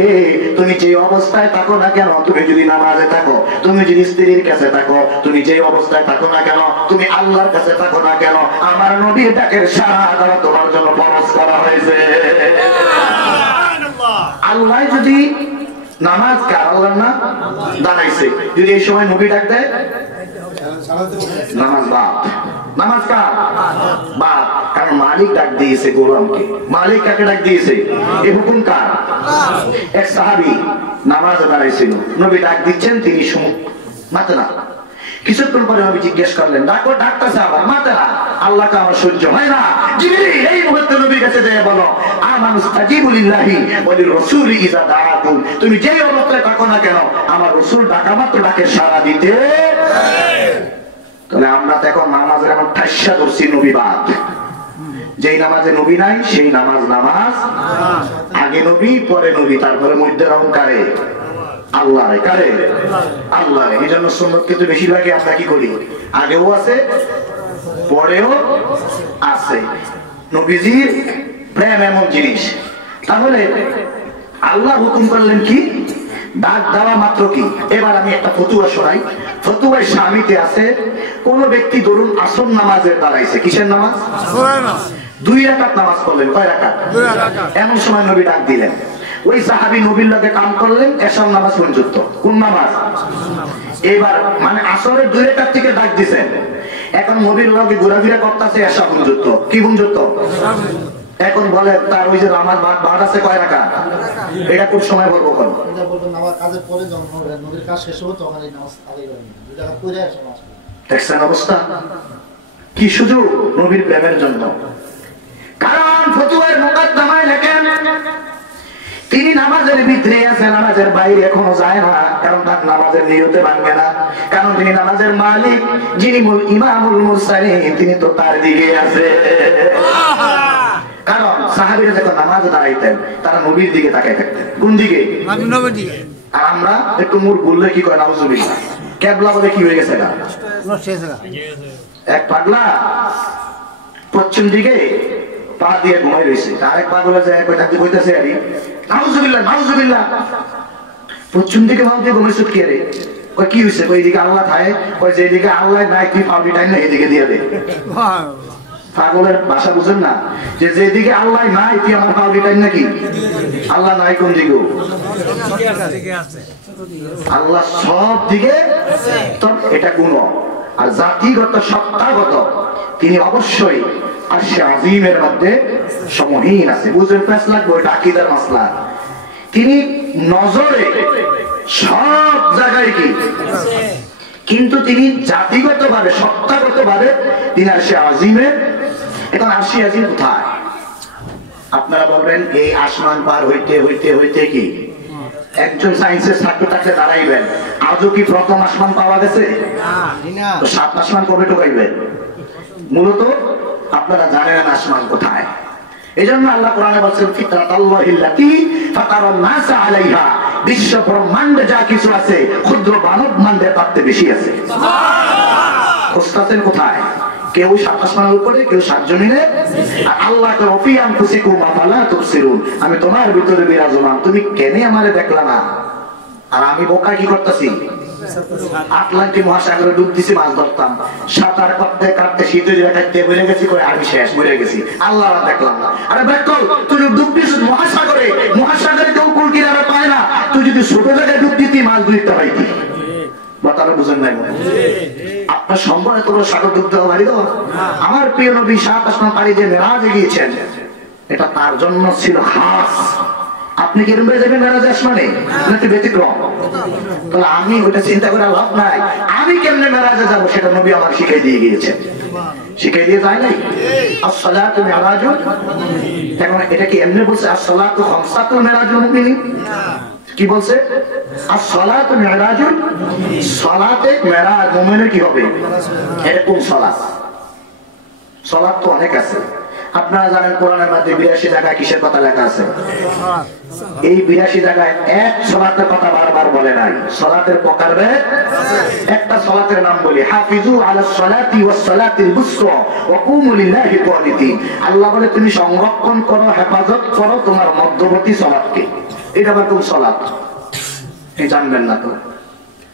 তুমি যে অবস্থায় থাকো না কেন, তুমি যদি নামাজে থাকো, তুমি যদি স্ত্রীর কাছে থাকো, তুমি যে অবস্থায় থাকো না কেন, তুমি আল্লাহর কাছে থাকো না কেন, আমার নবীর ডাকের সাড়া দেওয়া তোমার জন্য ফরজ করা হয়েছে। আল্লাহ যদি নামাজ কার আল্লাহ না দাঁড়াইছে, যদি এই সময় নবী ডাক দেয়, নামাজ বাদ, নামাজ কার বাদ, কারণ মালিক ডাক দিয়েছে গোলামকে। মালিক কাকে ডাক দিয়েছে? এই হুকুম কার? এক সাহাবী নামাজে দাঁড়াইছিল, নবী ডাক দিচ্ছেন, তিনি মাতে না। কিছুক্ষণ পরে নবী জিজ্ঞেস করলেন, ডাকো, ডাকতেছে আবার মাতে না, আল্লাহকে আমার সহ্য হয় না। জিবরিল এই মুহূর্তে নবীর কাছে যেয়ে বলো, আমানুস্তাজিবু লিল্লাহি ওয়া লিররাসূলি ইযা দাআকুম, তুমি যে অবস্থায় থাকো না কেন, আমার রাসূল ডাকা মাত্র ডাকে সাড়া দিতে। তাহলে আমরা তো এখন নামাজের এমন ঠাসা ধরছি নবী বাদ, যেই নামাজে নবী নাই সেই নামাজ নামাজ, আগে নবী পরে নবী, তারপরে মধ্যে রকম কারে আল্লাহ, কারে আল্লাহ। এই জন্য সুন্নত কিন্তু বেশিরভাগই আমরা কি করি, আগেও আছে পরেও আছে। নবীজির প্রেম এমন জিনিস। তাহলে আল্লাহ হুকুম করলেন কি, ডাক দেওয়া মাত্র কি। এবার আমি একটা ফতুয়া শোনাই। ফতুয়ায় স্বামীতে আছে, কোন ব্যক্তি ধরুন আসর নামাজের দাঁড়াইছে, কিসের নামাজ? 2 রাকাত নামাজ পড়লেন, কয় রাকাত? 2 রাকাত। এমন সময় নবী ডাক দিলেন, ওই সাহাবী নবীর লগে কাম করলেন, এশার নামাজ পর্যন্ত। কোন নামাজ? এবার মানে আসরের 2 রাকাত থেকে ডাক দিছেন, এখন নবীর লগে ঘোরাফেরা করতেছে এশা পর্যন্ত। কি পর্যন্ত? এখন বলে তার ওই যে নামাজ বাদ আছে কয় রাকাত, এটা কোন সময় বলবো? কোন এটা বলবো নামাজ কাজের পরে, যখন নবীর কাজ শেষ হবে তখন এই নামাজ আদায় করবেন, 2 রাকাত পড়ে আসে নামাজ। দেখছেন অবস্থা কি, সুযোগ নবীর প্রেমের জন্য। কারণ ফতুয়ার মুকদ্দমায় লেখেন, তিনি নামাজের ভিতরে আছে, নামাজের বাইরে এখনো যায় না, কারণ তার নামাজের নিয়তে ভাঙবে না, কারণ তিনি নামাজের মালিক, যিনি মূল ইমামুল মুরসালিন, তিনি তো তার দিকে আছে। কারণ সাহাবীরা যখন নামাজে দাঁড়াইতেন, তারা নবীর দিকে তাকায় থাকতেন। কোন দিকে? নবীর দিকে। আর আমরা একটু মুখ বললে কি কয়, নাউজুবিল্লাহ, কেবলা বলে কি হয়ে গেছে গা? এক পাগলা পশ্চিম দিকে পা দিয়ে ঘুমাই রয়েছে, আরেক পাগলা যায় কইতাছে আরে নাউজুবিল্লাহ নাউজুবিল্লাহ, পশ্চিম দিকে ভাব দিয়ে ঘুমাইছ কি রে? কই কি হইছে? কই এদিকে আল্লাহ থাকে, কই যে এদিকে আল্লাহ নাই তুই পাউডি টাইম না এদিকে দিয়ে দে। পাগলের ভাষা বুঝেন না, যে যেদিকে আল্লাহ নাই তুই আমার পাউডি টাইম নাকি? আল্লাহ নাই কোন দিকে? আল্লাহ সব দিকে। তো এটা গুণ। আর জাতিগত সত্তাগত তিনি অবশ্যই আরশে আজিমের মধ্যে সমহীন আছে। বুঝেন পেছ লাগবে, ওইটা আকীদার মাসলা। তিনি নজরে সব জায়গায় কি, কিন্তু তিনি জাতিগত ভাবে সত্তাগত ভাবে তিনি আরশে আজিমের। এখন আরশে আজিম কোথায়? আপনারা বলবেন এই আসমান পার হইতে হইতে হইতে কি একজন সায়েন্সের ছাত্র থাকলে দাঁড়াইবেন, আজও কি প্রথম আসমান পাওয়া গেছে? তো 7 আসমান কবে ঢুকাইবেন? মূলত আপনারা জানেন আসমান কোথায়। এই জন্য আল্লাহ কোরআনে বলছেন ফিতরাতাল্লাহিল্লাতী ফাতারান নাসা আলাইহা, বিশ্ব ব্রহ্মাণ্ডে যা কিছু আছে ক্ষুদ্র মানব মানদের তাতে বেশি আছে। খুঁজতেছেন কোথায়? কেউ 7 আসমানের উপরে, কেউ 7 জমিনে। আর আল্লাহ কে ওফি আনফুসিকুম আফালা তুবসিরুন, আমি তোমার ভিতরে বিরাজমান, তুমি কেন আমারে দেখলা না? আর আমি বোকা কি করতেছি? আটলান্টিক মহাসাগরে ডুব দিছি, মাছ ধরতাম, সাঁতার কাটতে কাটতে শীতের কাটতে মরে গেছি, করে আমি শেষ, মরে গেছি, আল্লাহ দেখলাম না। আরে বেকল, তুই ডুব দিস মহাসাগরে, মহাসাগরে কেউ কুল কিনারা পায় না, তুই যদি ছোট জায়গায় ডুব দিতি মাছ ধরতে পাইতি। বাতারা বুঝেন নাই? আপনার সম্ভব এত সাগর ডুব দেওয়া পারি? আমার প্রিয় নবী 7 আসমান পাড়ি দিয়ে মেরাজে গিয়েছেন, এটা তার জন্য ছিল খাস। আপনি কি এরকম যাবেন মেরাজে আসমানে? নাকি ব্যতিক্রম? তাহলে আমি ওটা চিন্তা করে লাভ নাই, আমি কেমনে মেরাজে যাবো সেটা নবী আমার শিখিয়ে দিয়ে গিয়েছেন। শিখিয়ে দিয়ে যায় নাই? আসসালাতু মিরাজুন। এখন এটা কি এমনি বলছে আসসালাতু খামসাতুল মিরাজুল মুমিনিন? কি বলছে? আসসালাতু মিরাজুন, সালাতে মেরাজ মুমিনের কি হবে? এরকম সালাত। সালাত তো অনেক আছে। আপনারা জানেন কোরআনের মধ্যে 82 জায়গায় কিসের কথা লেখা আছে? এই 82 জায়গায় এক সালাতের কথা বারবার বলে নাই। সালাতের প্রকারভেদ একটা সালাতের নাম বলি, হাফিজু আলাস সালাতি ওয়াস সালাতিল বুসরা ওয়া কুমু লিল্লাহি কানিতিন। আল্লাহ বলে তুমি সংরক্ষণ করো, হেফাজত করো তোমার মধ্যবর্তী সালাতকে। এটা আবার কোন সালাত? এই জানবেন না তো।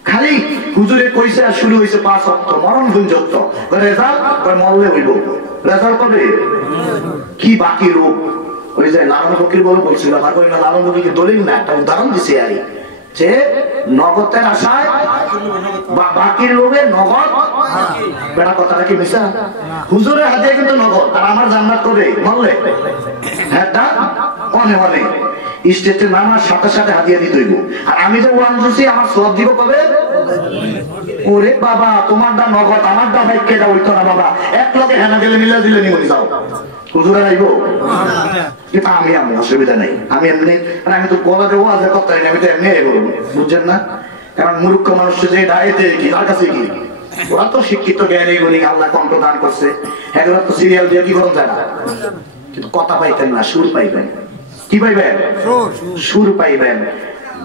খালি হুজুরে কইছে আর শুরু হইছে 5 ওয়াক্ত মরণ গুঞ্জত্ব, রেজাল্ট কই মরলে হইব, রেজাল্ট কবে? কি বাকি রূপ? ওই যে লালন ফকির বলছিল, আমার কই না লালন ফকির দলিল না, একটা উদাহরণ দিছে আরই, যে নগদের আশায় বাকির লোভে নগদ। বেটা কথাটা কি মিছা? হুজুরের হাতে কিন্তু নগদ, আর আমার জান্নাত কবে? মরলে। হ্যাঁ তা মনে মনে স্টেজে নামার সাথে সাথে হাদিয়া দিতে হইব। আর আমি যে ওয়ান জুসি আমার সওয়াব দিব কবে? ওরে বাবা, তোমারটা নগদ, আমারটা বাইকেটা হইতো না বাবা, এক লগে হেনা গেলে মিলা দিলে নিয়ে যাও, হুজুরে আইব। কিন্তু আমি অসুবিধা নেই, আমি এমনি, আমি তো গলা দেবো আজ কথা নেই, আমি তো এমনি আইব, বুঝছেন না? কারণ মূর্খ মানুষ যে ডায়েতে কি তার কাছে কি, ওরা তো শিক্ষিত জ্ঞানী গুণী, আল্লাহ কণ্ঠ দান করছে, এগুলো তো সিরিয়াল দিয়ে কি করুন যায় না, কিন্তু কথা পাইতেন না, সুর পাইবেন। কি পাইবেন? সুর পাইবেন,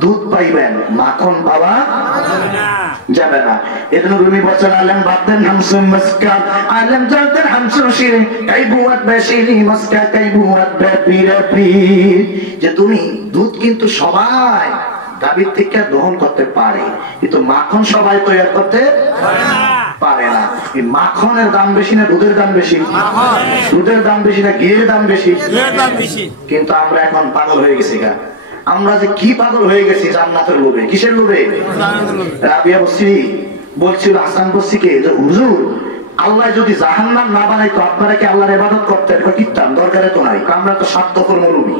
দুধ পাইবেন, মাখন পাওয়া যাবে না। এজন্য রুমি বছর আলেম বাদদেন হামসুম মাসকা, আলেম জানতেন হামসুম শিরে কাইবুয়াত বেশিনি মাসকা কাইবুয়াত বেপিরাপি, যে তুমি দুধ কিন্তু সবাই গাভীর থেকে দহন করতে পারে, কিন্তু মাখন সবাই তৈরি করতে পারে না। এই মাখনের দাম বেশি না দুধের দাম বেশি? দুধের দাম বেশি না ঘিয়ের দাম বেশি? কিন্তু আমরা এখন পাগল হয়ে গেছি গা। আমরা যে কি পাগল হয়ে গেছি জান্নাতের লোভে। কিসের লোভে? রাবিয়া বসরি বলছিল হাসান বসরিকে, যে হুজুর আল্লাহ যদি জাহান্নাম না বানাইতো আপনারা কি আল্লাহর ইবাদত করতেন? কিতাম দরকারে তো নাই, আমরা তো স্বার্থপর মৌলবী।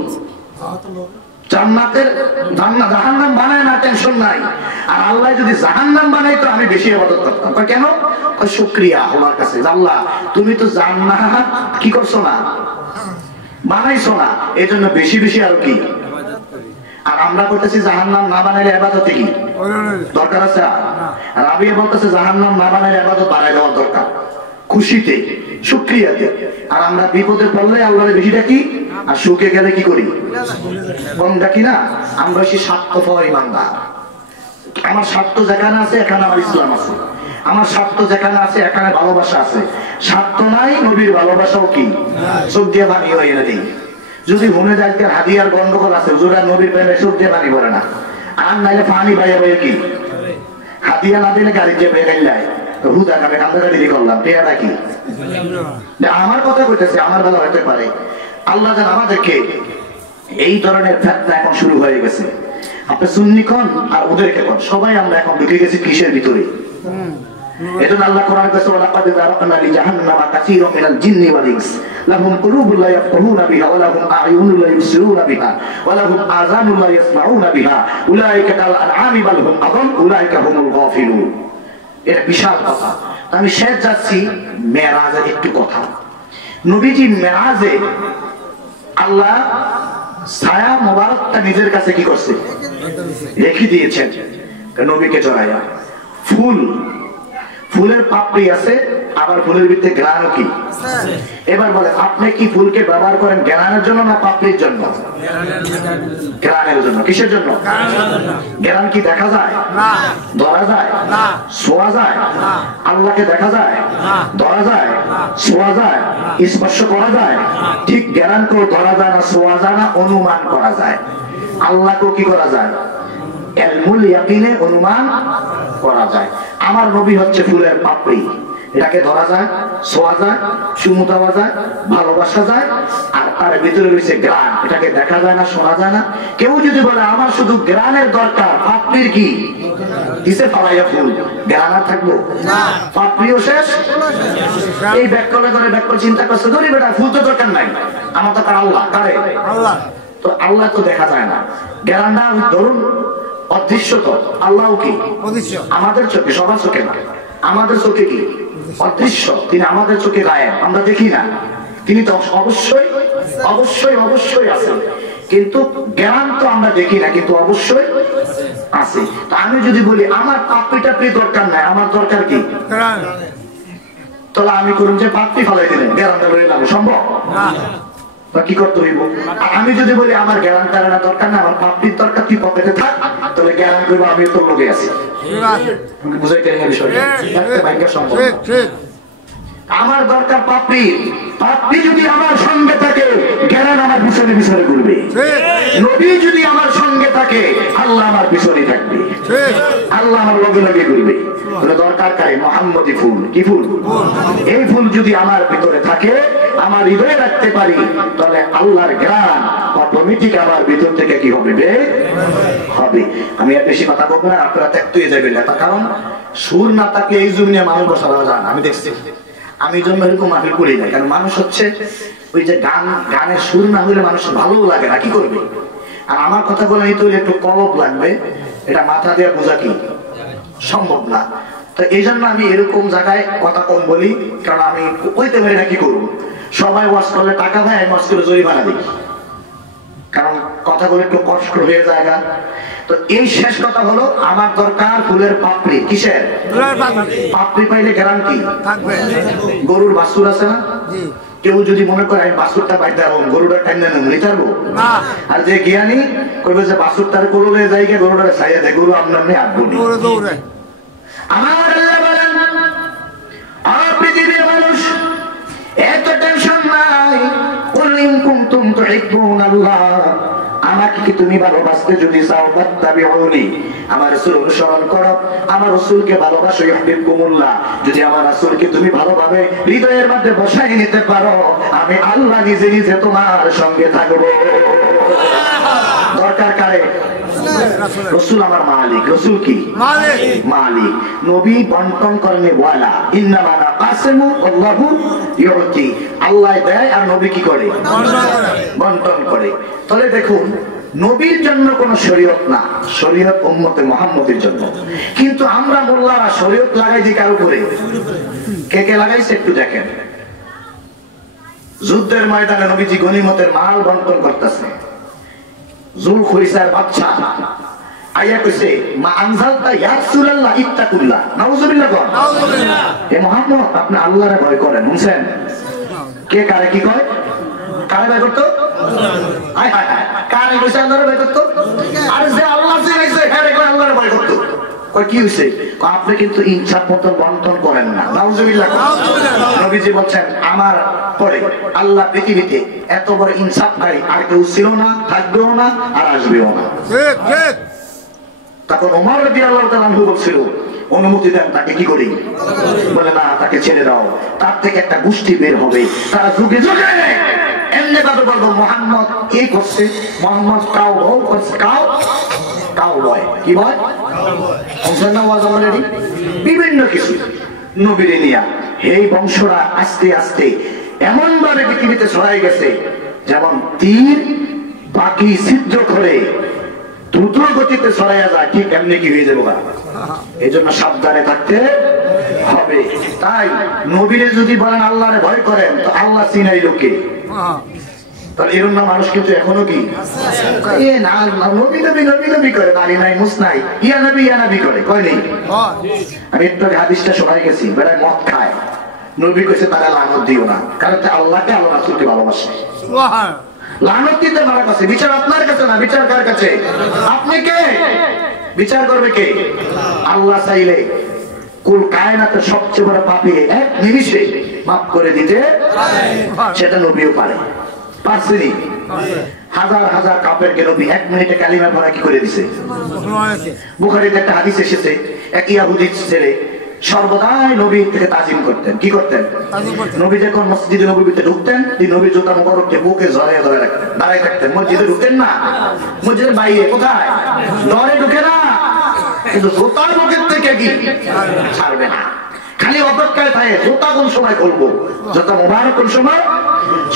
জান্নাতের জাহান্নাম বানায় না, টেনশন নাই। আর আল্লাহ যদি জাহান্নাম বানাইতো আমি বেশি ইবাদত করতাম। কেন? শুকরিয়া আল্লাহর কাছে, আল্লাহ তুমি তো জান্নাত কি করছো না, বানাইছো না, এই জন্য বেশি বেশি আরো কি। আর আমরা বলতেছি জাহান্নাম না বানাইলে ইবাদতে কি দরকার আছে? আর রাবিয়া বলতেছে জাহান্নাম না বানাইলে ইবাদত বাড়াই দেওয়ার দরকার, খুশিতে শুকরিয়াতে। আর আমরা বিপদে পড়লে আল্লাহর বেশি ডাকি, আর সুখে গেলে কি করি? কম ডাকি না। আমরা বেশি স্বার্থপর ইমানদার। আমার স্বার্থ যেখানে আছে এখানে আমার ইসলাম আছে, আমার স্বার্থ যেখানে আছে এখানে ভালোবাসা আছে। স্বার্থ নাই, নবীর ভালোবাসাও কি চোখ দিয়ে পানি হয়ে দিই। যদি মনে যায় হাদিয়ার গন্ডগোল আছে, হুজুরা নবীর প্রেমে চোখ দিয়ে পানি পড়ে না, আর নাইলে পানি বাইরে বাইরে কি হাদিয়া না দিলে গাড়ি যে বেয়ে যায় হুদা আমি কান্দাকাটি করলাম, পেয়ারা কি আমার কথা কইতেছে, আমার বেলা হতে পারে। আল্লাহ যেন আমাদেরকে এই ধরনের ফিতনা এখন শুরু হয়ে গেছে। আপনি সুন্নি কোন আর ওদেরকে কোন, সবাই আমরা এখন ঢুকে গেছি কিসের ভিতরে। এজন্য আল্লাহ কোরআনে বলেছে ওয়ালাকাদ যারাকনা লিজাহান্নামা কাসীরাম মিনাল জিন্নি ওয়াল ইনস লাহুম কুলুবুন লা ইয়াফকাহুনা বিহা ওয়া লাহুম আ'য়ুনুন লা ইবসিরুনা বিহা ওয়া লাহুম আযানুন লা ইয়াসমাউনা বিহা উলাইকা কাল আনআমি বাল হুম আযাল উলাইকা হুমুল গাফিলুন। এটা বিশাল কথা। আমি শেষ যাচ্ছি মেরাজের একটু কথা। নবীজি মেরাজে আল্লাহ ছায়া মোবারকটা নিজের কাছে কি করছে রেখে দিয়েছেন নবীকে জড়াইয়া। ফুল, ফুলের পাপড়ি আছে, আবার ফুলের ভিতরে গ্রানও কি। এবার বলে আপনি কি ফুলকে ব্যবহার করেন গ্রানের জন্য না পাপড়ির জন্য? গ্রানের জন্য। কিসের জন্য? গ্রান কি দেখা যায়? ধরা যায়? ছোঁয়া যায়? আল্লাহকে দেখা যায়? ধরা যায়? ছোঁয়া যায়? স্পর্শ করা যায়? ঠিক গ্রানকেও ধরা যায় না, ছোঁয়া যায় না, অনুমান করা যায়। আল্লাহকেও কি করা যায়? ইলমুল ইয়াকিনে অনুমান করা যায়। আমার নবী হচ্ছে ফুলের পাপড়ি, এটাকে ধরা যায়, ছোঁয়া যায়, চুমু দেওয়া যায়, ভালোবাসা যায়, আর তার ভিতরে রয়েছে গ্রান, এটাকে দেখা যায় না, শোনা যায় না। কেউ যদি বলে আমার শুধু গ্রানের দরকার, পাপড়ির কি কিসে ফালাইয়া ফুল গ্রান আর থাকবো? পাপড়িও শেষ। এই ব্যাকরণে ধরে ব্যাকরণ চিন্তা করছে, ধরি বেটা ফুল তো দরকার নাই, আমার তো আল্লাহ, কারে আল্লাহ, তো আল্লাহ তো দেখা যায় না। গ্রানটা ধরুন অদৃশ্য, তো আল্লাহও কি আমাদের চোখে, সবার চোখে না, আমাদের চোখে কি অদৃশ্য, তিনি আমাদের চোখে গায়েব, আমরা দেখি না। তিনি তো অবশ্যই অবশ্যই অবশ্যই আছেন, কিন্তু জ্ঞান তো আমরা দেখি না, কিন্তু অবশ্যই আছে। তো আমি যদি বলি আমার পাপড়িটা দরকার নাই, আমার দরকার কি, তাহলে আমি করুন যে পাপড়ি ফেলাই দিলেন, জ্ঞানটা রয়ে যাবো, সম্ভব বা কি করতে হইব? আমি যদি বলি আমার জ্ঞান তারা দরকার না, আমার পাপড়ির দরকার, তুই পকেটে থাক, তাহলে জ্ঞান করবো আমি তোর লোকে আছি। বুঝাইতে বিষয়টা সম্ভব। আমার দরকার পাপড়ি, পাপড়ি যদি আমার সঙ্গে থাকে জ্ঞান আমার পিছনে পিছনে ঘুরবে। নবী যদি আমার সঙ্গে থাকে আল্লাহ আমার পিছনে থাকবে, আল্লাহ আমার লগে লগে ঘুরবে। দরকার কারে? মুহাম্মদী ফুল। কি ফুল? এই ফুল যদি আমার ভিতরে থাকে, আমার হৃদয়ে রাখতে পারি, তাহলে আল্লাহর জ্ঞান অটোমেটিক আমার ভিতর থেকে কি হবে, বের হবে। আমি আর বেশি কথা বলবো না, আপনারা ত্যাক্ত হয়ে যাবেন না, কারণ সুর না থাকলে এই জমিনে মানুষ বসানো যায় না। আমি দেখছি, আমি জন্য এরকম মাহফিল করি না, কারণ মানুষ হচ্ছে ওই যে গানের সুর না হলে মানুষের ভালোও লাগে না, কি করবে? আর আমার কথা বলে নিতে হলে একটু কলব লাগবে, এটা মাথা দিয়ে বোঝা কি সম্ভব না। তো এই জন্য আমি এরকম জায়গায় কথা কম বলি, কারণ আমি কইতে পারি না, কি করবো? সবাই ওয়াজ করলে টাকা দেয়, আমি ওয়াজ করে জরিমানা দিই, কারণ কথাগুলো একটু কষ্ট হয়ে যায়। তো এই শেষ কথা হলো, আমার দরকার ফুলের পাপড়ি। কিসের পাপড়ি? পাইলে গ্যারান্টি থাকবে। গরুর বাছুর আছে না, কেউ যদি মনে করে আমি বাছুরটা পাইতে পারবো, গরুটা টাইম নিতে পারবো? আর যে জ্ঞানী করবে যে বাছুরটার গরুলে যাই গিয়ে গরুটা ছাইয়া দেয়, গরু আপনার নিয়ে আঁকবো। আমার আল্লাহ বলেন, আর পৃথিবীর মানুষ এত টেনশন নাই, কুল ইন কুনতুম তুহিব্বুনাল্লাহ, আমাকে কি তুমি ভালোবাসতে যদি চাও, ফাত্তাবিউনি, আমার রাসূল অনুসরণ করো, আমার রাসূলকে ভালোবাসো, ইউহিব্বুকুমুল্লাহ, যদি আমার রাসূলকে তুমি ভালোভাবে হৃদয়ের মধ্যে বসাই নিতে পারো, আমি আল্লাহ নিজে নিজে তোমার সঙ্গে থাকবো। দরকার কারে? রাসূল আমার মালিক। রাসূল কি মালিক? নবী বন্টন করেন ওয়ালা, ইন্নামা আনা কাসিমু আল্লাহু ইউতি, আল্লাহ দেয় আর নবী কি করে? বন্টন করে। তাহলে দেখুন, নবীর জন্য কোন শরীয়ত না, শরীয়ত উম্মতে মুহাম্মদের জন্য। কিন্তু আমরা মোল্লারা শরীয়ত লাগাই দিই কার উপরে? কে কে লাগাইছে একটু দেখেন। যুদ্ধের ময়দানে নবীজি গনিমতের মাল বন্টন করতেছে, যুলখুইসার বাদশা আইয়া কইছে, মা আনজালতা ইয়া রাসূলুল্লাহ ইত্তাকুল্লাহ, নাউযুবিল্লাহ। নাউযুবিল্লাহ। হে মুহাম্মদ, আপনি আল্লাহরে ভয় করেন। শুনছেন কে কারে কি কয়? কারে ভয় করতো? হায় হায় হায়, কারে কইছে আল্লাহরে ভয় করতো? আর যে আল্লাহ চিনাইছে হ্যাঁ রে কয় আল্লাহরে ভয় করতো। কি হয়েছে? আপনি কিন্তু ইনসাফ মতন বন্টন করেন না। নাউজুবিল্লাহ। নবীজি বলছেন আমার পরে আল্লাহ পৃথিবীতে এত বড় ইনসাফকারী আর কেউ ছিল না, থাকবেও না, আর আসবেও না। তখন ওমর রাদিয়াল্লাহু তাআলা আনহু বলছিল অনুমতি দেন, তাকে কি করি? বলে না, তাকে ছেড়ে দাও, তার থেকে একটা গোষ্ঠী বের হবে, তারা যুগে যুগে এমনি ভাবে বলবো মোহাম্মদ এই করছে, মোহাম্মদ কাউ করছে, কাউ বয়, কি বয়? বিভিন্ন কিছু নবীরে নিয়া এই বংশরা আস্তে আস্তে এমন ভাবে পৃথিবীতে ছড়াই গেছে যেমন তীর বাকি ছিদ্র করে দ্রুত গতিতে ছড়াইয়া যায়, ঠিক এমনি কি হয়ে যাবো। এই জন্য সাবধানে থাকতে হবে। তাই নবীরে যদি বলেন আল্লাহরে ভয় করেন, তো আল্লাহ চিনাই লোকে, তাহলে এরকম মানুষ কিন্তু এখনো কি নবী নবী নবী নবী করে, দাঁড়ি নাই মুস নাই, ইয়া নবী করে, কয় নেই। আমি একটু হাদিসটা শোনাই গেছি, বেড়ায় মদ খায়, নবী কইছে তারা লানত দিও না, কারণ আল্লাহকে আল্লাহ রাসূলকে ভালোবাসে। লানত দিতে মারা কাছে, বিচার আপনার কাছে না, বিচার কার কাছে? আপনি কে? বিচার করবে কে? আল্লাহ চাইলে কুল কায়নাতের সবচেয়ে বড় পাপী এক নিমিষে মাফ করে দিতে, সেটা নবীও পারে। পারছেনি? হাজার হাজার কাফেরকে নবী এক মিনিটে কালিমা পড়া কি করে দিছে। বুখারীতে একটা হাদিস এসেছে, এক ইহুদি ছেলে সর্বদাই নবীর থেকে তাজিম করতেন। কি করতেন? নবী যখন মসজিদে নববীতে ঢুকতেন, নবী জুতা মোবারককে বুকে জড়িয়ে ধরে রাখতেন, দাঁড়ায় থাকতেন। মসজিদে ঢুকতেন না, মসজিদের বাইরে কোথায় দরে ঢুকে না, কিন্তু জুতার বুকের থেকে কি ছাড়বে না, খালি অপেক্ষায় থাকে জুতা কোন সময় খুলবো, জুতা মোবারক কোন সময়।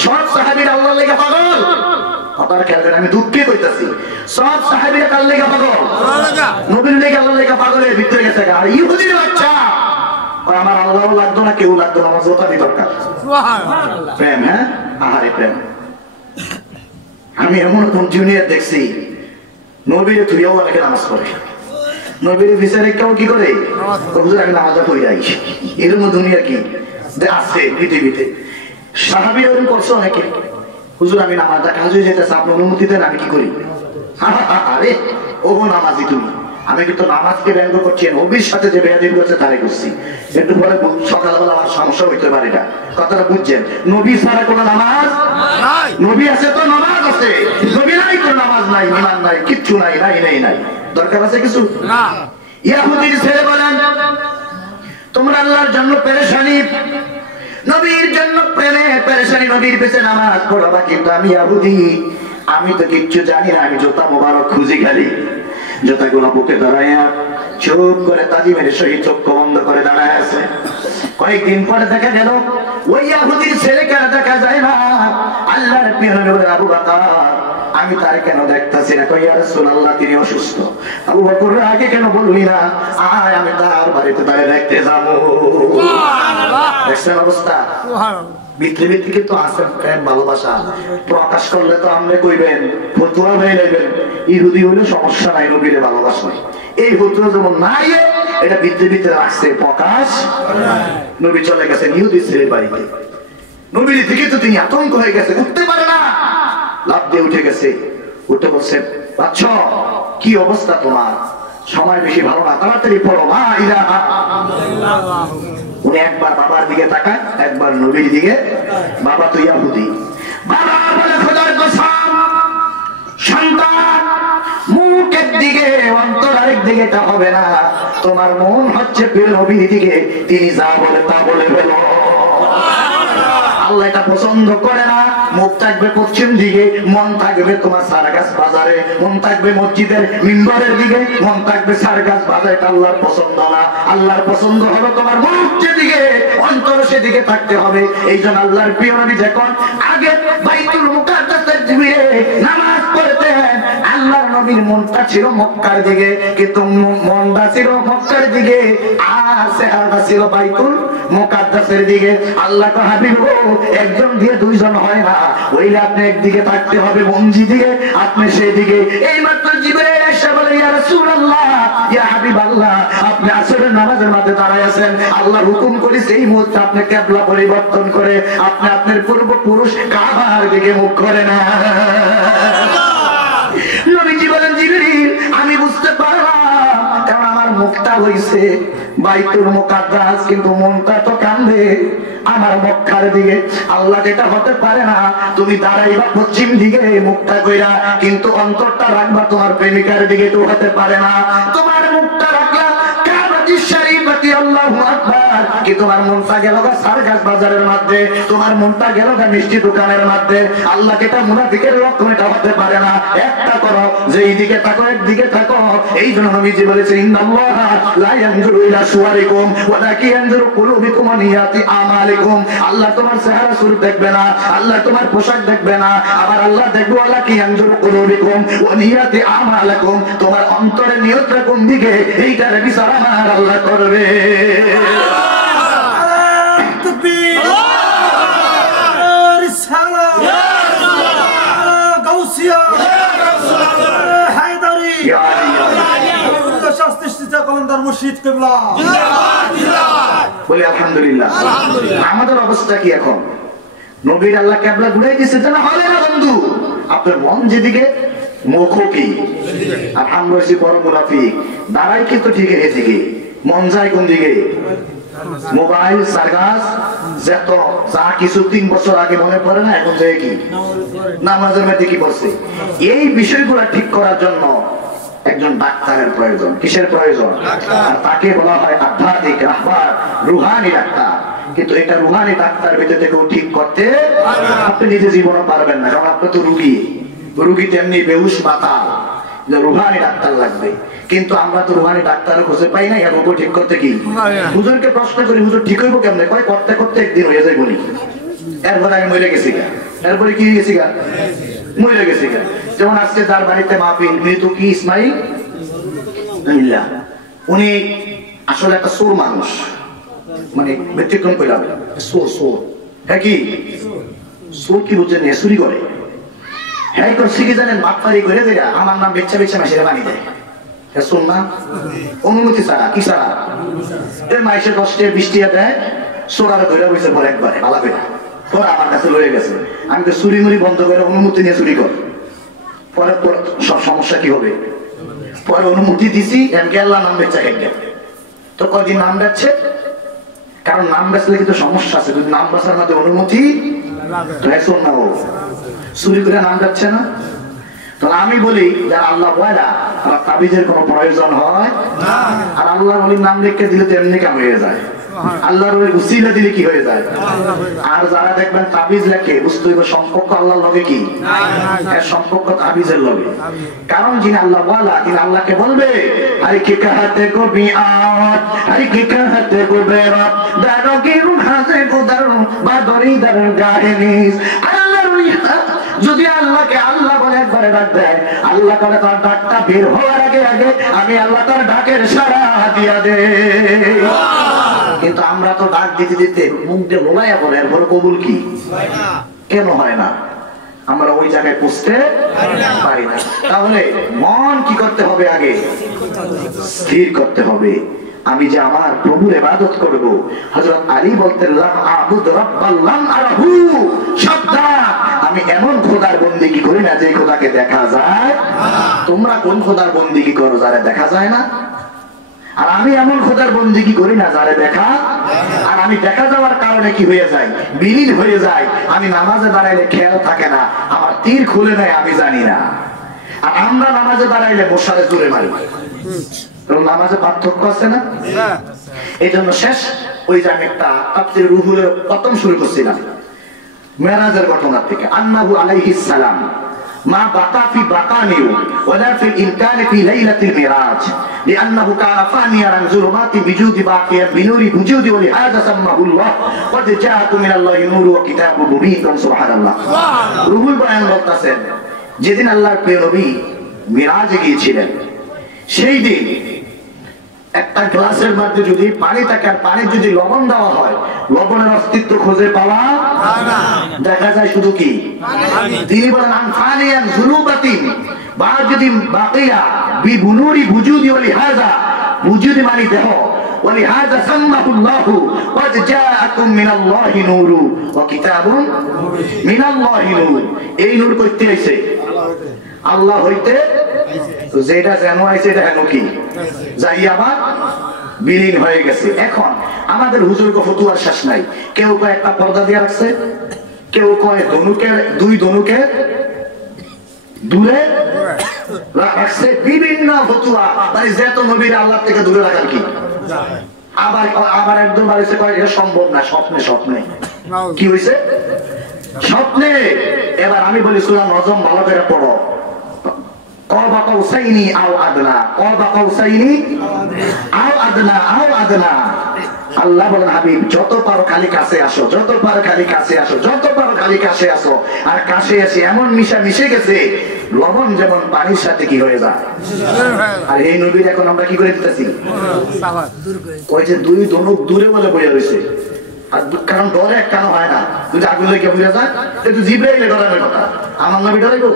সব সাহাবীরা আল্লাহর লেগে পাগল, আপনারা খেয়াল করেন, আমি দুঃখে কইতাছি, সব সাহাবীরা কার লেগে পাগল? নবীর লেগে, আল্লাহর লেগে পাগলের ভিতরে গেছে। আর ইহুদির বাচ্চা আমার আল্লাহ লাগতো না, কেউ লাগতো না, আমার জোতারই দরকার। প্রেম, হ্যাঁ, আহারে প্রেম। আমি এমন কোন জুনিয়র দেখছি নবীর তুইও অনেকে নামাজ পড়ে, নবীর বিচারে কেউ কি করে, আমি নামাজটা পড়ে যাই। এরকম দুনিয়া কি আছে পৃথিবীতে? সাহাবী ওরকম করছে অনেকে, হুজুর আমি নামাজটা কাজ হয়ে যেতেছে, আপনি অনুমতি দেন, আমি কি করি? আরে ও নামাজি তুমি, আমি কিন্তু নামাজকে ব্যঙ্গ করছি, নবীর সাথে যে বেয়াদবি করছে তারে করছি। একটু পরে সকালবেলা আমার সমস্যা হইতে পারে না, কথাটা বুঝছেন? নবী ছাড়া কোনো নামাজ নাই, নবী আছে তো নামাজ আছে, নবী নাই কোনো নামাজ নাই, ঈমান নাই, কিচ্ছু নাই, নাই নাই নাই। দরকার আছে কিছু না। ইহুদির ছেলে বলেন তোমরা আল্লাহর জন্য পেরেশানি, নবীর জন্য প্রেমে পেরেশানি, নবীর পেছনে নামাজ পড়বা, কিন্তু আমি ইহুদি, আমি তো কিচ্ছু জানি না, আমি জুতা মোবারক খুঁজি খালি। জুতাগুলো বুকে দাঁড়াইয়া চুপ করে তাজিমের সহিত চক্ষু বন্ধ করে দাঁড়ায় আছে। কয়েকদিন পরে দেখা গেল ওই ইহুদির ছেলেকে দেখা যায় না। আল্লাহর প্রিয় নবী বলেন আবু বকর আমি তার কেন দেখতাছি না? কই ইয়া রাসূলুল্লাহ তিনি অসুস্থ। আবু বকর আগে কেন বললি না? আয় আমি তার বাড়িতে তারে দেখতে যাবো। সুবহানাল্লাহ, দেখছেন অবস্থা? সুবহানাল্লাহ। ভিতরে থেকে তো আসেন প্রেম ভালোবাসা, প্রকাশ করলে তো আপনি কইবেন ফতুয়া হয়ে নেবেন। ইহুদি হইলে সমস্যা নাই, নবীরে ভালোবাসা এই ফতুয়া যেমন নাই, এটা ভিতরে ভিতরে আসছে, প্রকাশ। নবী চলে গেছেন ইহুদির ছেলের বাড়িতে, নবীর দিকে তো তিনি আতঙ্ক হয়ে গেছে, উঠতে পারে না, লাফ দিয়ে উঠে গেছে। উঠে বলছে বাচ্চা কি অবস্থা তোমার? সময় বেশি ভালো না, তাড়াতাড়ি পড়ো মা ইলাহা ইল্লাল্লাহ। উনি একবার বাবার দিকে তাকায়, একবার নবীর দিকে। বাবা তো ইহুদি, বাবা বলে খোদার কসম সন্তান মুখ একদিকে অন্তর আরেক দিকে, এটা হবে না, তোমার মন হচ্ছে প্রিয় নবীর দিকে, তিনি যা বলে তা বলে ফেলো। আল্লাহ এটা পছন্দ করে না। মুখ থাকবে পশ্চিম দিকে, মন থাকবে তোমার সারগাছ বাজারে, মন থাকবে মসজিদের মিম্বরের দিকে, মন থাকবে সারগাছ বাজারে। এটা আল্লাহর পছন্দ না। আল্লাহর পছন্দ হবে তোমার মুখ যেদিকে, অন্তর সেদিকে থাকতে হবে। এই জন্য আল্লাহর প্রিয় নবী যখন আগে বাইতুল মুকাদ্দাসের দিকে নামাজ পড়তেন, আল্লাহর নবীর মনটা ছিল মক্কার দিকে, কিন্তু মনটা ছিল মক্কার দিকে, আর চেহারাটা ছিল বাইতুল মুকাদ্দাসের দিকে। আল্লাহ তো হাবিব একজন দিয়ে দুইজন হয় না, ওইলে আপনি একদিকে থাকতে হবে মঞ্জি দিকে, আপনি সেই দিকে। এই মাত্র জিবরাইল এসে বলে ইয়া রাসূলুল্লাহ ইয়া হাবিবাল্লাহ, আপনি আসরের নামাজের মাঝে দাঁড়ায় আছেন, আল্লাহ হুকুম করেছে এই মুহূর্তে আপনি কিবলা পরিবর্তন করে আপনি আপনার পূর্বপুরুষ কাবার দিকে মুখ করেন। নবীজি বলেন জিবরিল আমি বুঝতে পারলাম, কারণ আমার মুখটা হইছে বাইতুল মুকাদ্দাস, কিন্তু মনটা তো কান্দে আমার মক্কার দিকে। আল্লাহ যেটা হতে পারে না, তুমি দাঁড়াইবা পশ্চিম দিকে মুখটা কইরা, কিন্তু অন্তরটা রাখবা তোমার প্রেমিকার দিকে, তো হতে পারে না। তোমার মুখটা রাখলা কাবাতুশ শরীফাতি, আল্লাহু আকবার, কি তোমার মনটা গেল গা সারগাছ বাজারের মধ্যে, তোমার মনটা গেল গা মিষ্টি দোকানের মধ্যে। আল্লাহ যেটা মুনাফিকের লক্ষণ, এটা হতে পারে না। একটা করো, যে এইদিকে থাকো একদিকে থাকো। এই জন্য নবীজি বলেছেন, ইন্নাল্লাহা লা ইয়ানজুরু ইলা সুওয়ারিকুম ওয়ালাকিন ইয়ানজুরু কুলুবিকুম ওয়া নিয়াতি আমালিকুম। আল্লাহ তোমার চেহারা স্বরূপ দেখবে না, আল্লাহ তোমার পোশাক দেখবে না, আবার আল্লাহ দেখবে ওয়ালাকিন ইয়ানজুরু কুলুবিকুম ওয়া নিয়াতি আমালিকুম, তোমার অন্তরের নিয়তটা কোন দিকে, এইটার বিচার আমার আল্লাহ করবে। আলহামদুলিল্লাহ। আমাদের অবস্থা কি এখন? নবীর আল্লাহ কেবলা ঘুরাই দিচ্ছে, যেন হবে না বন্ধু। আপনার মন যেদিকে, মুখও কি। আর আমরা হচ্ছি বড় মুনাফিক, দাঁড়াই কিন্তু ঠিক এদিকে, মন যায় কোন দিকে? মোবাইল, সার্কাস, যত যা কিছু 3 বছর আগে মনে পড়ে না, এখন যায় কি নামাজের মধ্যে কি পড়ছে। এই বিষয়গুলো ঠিক করার জন্য একজন ডাক্তারের প্রয়োজন। কিসের প্রয়োজন? আর তাকে বলা হয় আধ্যাত্মিক রাহবার, রুহানি ডাক্তার। কিন্তু এটা রুহানি ডাক্তার ভিতর থেকেও ঠিক করতে আপনি নিজে জীবনে পারবেন না, কারণ আপনি তো রুগী তেমনি বেহুশ মাথা, রুহানি ডাক্তার লাগবে। কিন্তু আমরা তো রুহানি ডাক্তার খুঁজে পাই না। রোগ ঠিক করতে কি হুজুরকে প্রশ্ন করি, হুজুর ঠিক হইব কেমনে? কয় করতে করতে একদিন হয়ে যায় বলি। এরপরে আমি মরে গেছি গা। এরপরে কি হয়ে গেছি গা? মরে গেছি গা। যেমন আজকে যার বাড়িতে মাহফিল, মৃত্যু কি ইসমাইল, উনি আসলে একটা চোর মানুষ, মানে ব্যতিক্রম করলাম, চোর। হ্যাঁ কি চোর কি বুঝছেন? চুরি করে। হ্যাঁ করছি কি জানেন? বাটপারি করে দেয়া আমার নাম বেচা বেচা মাসিরা বানিয়ে দেয়। শোন না, অনুমতি ছাড়া, কি ছাড়া? মাইসে 10 টাকা 20 টাকা দেয়, চোরারে ধরে বসে পরে একবারে ভালো করে পরে আমার কাছে লয়ে গেছে। আমি তো চুরি মুড়ি বন্ধ করে অনুমতি নিয়ে চুরি কর। পরে সব সমস্যা কি হবে? পরে অনুমতি দিছি, এমকে আল্লাহ নাম বেচা খেয়ে। তো কদিন নাম বেচছে, কারণ নাম বেচলে কিন্তু সমস্যা আছে। যদি নাম বেচার মধ্যে অনুমতি তো শোন না, ও চুরি করে নাম যাচ্ছে না। তাহলে আমি বলি, যারা আল্লাহ বয়রা, আমার তাবিজের কোনো প্রয়োজন হয় না। আর আল্লাহ বলি নাম লিখে দিলে তো এমনি কাম হয়ে যায়। আল্লাহর ওই উসিলা দিলে কি হয়ে যায়? আর যারা দেখবেন তাবিজ লেখে, বুঝতে হবে সম্পর্ক আল্লাহর লগে কি, এর সম্পর্ক তাবিজের লগে। কারণ যিনি আল্লাহ বলা, তিনি আল্লাহকে বলবে, আরে কি কাহাতে গো বিআত, আরে কি কাহাতে গো বেরাত, দারগি রুহাসে গোদার বাদরি দার গাহিনিস। যদি আল্লাহকে আল্লাহ বলে একবারে ডাক দেয়, আল্লাহ করে তার ডাকটা বের হওয়ার আগে আগে আমি আল্লাহ তার ডাকের সাড়া দিয়া দে। কিন্তু আমরা তো ডাক দিতে দিতে মুখ দিয়ে লোলাইয়া পড়ে, এরপর কবুল কি কেন হয় না? আমরা ওই জায়গায় পৌঁছতে পারি না। তাহলে মন কি করতে হবে? আগে স্থির করতে হবে, আমি যে আমার প্রভুর ইবাদত করব। হযরত আলী বলতেন, লাম আবুদ রাব্বাল লাম আরাহু, সাবধান, আমি এমন খোদার বন্দেগী করি না যে খোদাকে দেখা যায়। তোমরা কোন খোদার বন্দেগী করো যারা দেখা যায় না? আর আমি এমন খোদার বন্দেগী করি না যারা দেখা। আর আমি দেখা যাওয়ার কারণে কি হয়ে যায়? বিলীন হয়ে যায়। আমি নামাজে দাঁড়াইলে খেয়াল থাকে না, আমার তীর খুলে নেয় আমি জানি না। আর আমরা নামাজে দাঁড়াইলে বসারে জোরে মারি। নামাজে পার্থক্য আছে না? এই জন্য শেষ ওই যে আমি একটা তাফসীর রুহুলের প্রথম শুরু করছিলাম মেরাজের ঘটনা থেকে। আন্নাহু আলাইহিস সালাম মা বাকা ফি বাকানিউ ওয়ালা ফিল ইমকান ফি লাইলাতিল মিরাজ লিআন্নাহু কানা ফানিয়ান যুলুমাতি বিজুদি বাকিয়া বিনুরি বুজুদি ওয়া লিহাযা সাম্মাহুল্লাহ ওয়া জাআতু মিনাল্লাহি নূরু ওয়া কিতাবুন মুবিন। সুবহানাল্লাহ। রুহুল বয়ান করতেছেন, যেদিন আল্লাহর প্রিয় নবী মিরাজে গিয়েছিলেন, সেই দিন একটা গ্লাসের মধ্যে যদি পানি থাকে আর পানি যদি লবণ দেওয়া হয়, লবণের অস্তিত্ব খুঁজে পাওয়া দেখা যায় শুধু কি? তিনি বলেন আনফানিয়ান যুনুবাতিন বা যদি বাকিয়া বিবুনুরি বুজুদি ওয়া লিহাযা, বুজুদি মানে দেহ, ওয়া লিহাযা সাম্মাহুল্লাহু ওয়া জাআকুম মিনাল্লাহি নূরু ওয়া কিতাবুন মিনাল্লাহি নূর। এই নূর কইতে আইছে আল্লাহ হইতে তো যেটা যেন আইছে এটা হেন কি যাই আবার বিলীন হয়ে গেছে। এখন আমাদের হুজুরকে ফতুয়ার শেষ নাই। কেউ কয় একটা পর্দা দিয়ে রাখছে, কেউ কয় দুই ধনুকে দূরে রাখছে, বিভিন্ন ফতুয়া। মানে যেত নবীর আল্লাহ থেকে দূরে রাখার কি, আবার আবার একদম বাড়িতে কয় এটা সম্ভব না, স্বপ্নে স্বপ্নে কি হয়েছে স্বপ্নে। এবার আমি বলি সূরা নজম ভালো করে পড়ো, قاب قوسين أو أدنى قاب قوسين أو أدنى أو أدنى। আল্লাহ বলেন হাবিব যত পারো খালি কাছে আসো, যত পারো খালি কাছে আসো, যত পারো খালি কাছে আসো। আর কাছে এসে এমন মিশে গেছে লবণ যেমন পানির সাথে কি হয়ে যায়। আর এই নবীর এখন আমরা কি করে দিতেছি, ওই যে দুই ধনুক দূরে বলে বইয়া রয়েছে। আর কারণ ডরে কেন হয় না, যদি আগুন লেগে বুঝা যায় একটু জিব্রাইলে ডরানোর কথা, আমার নবী ডরাইব।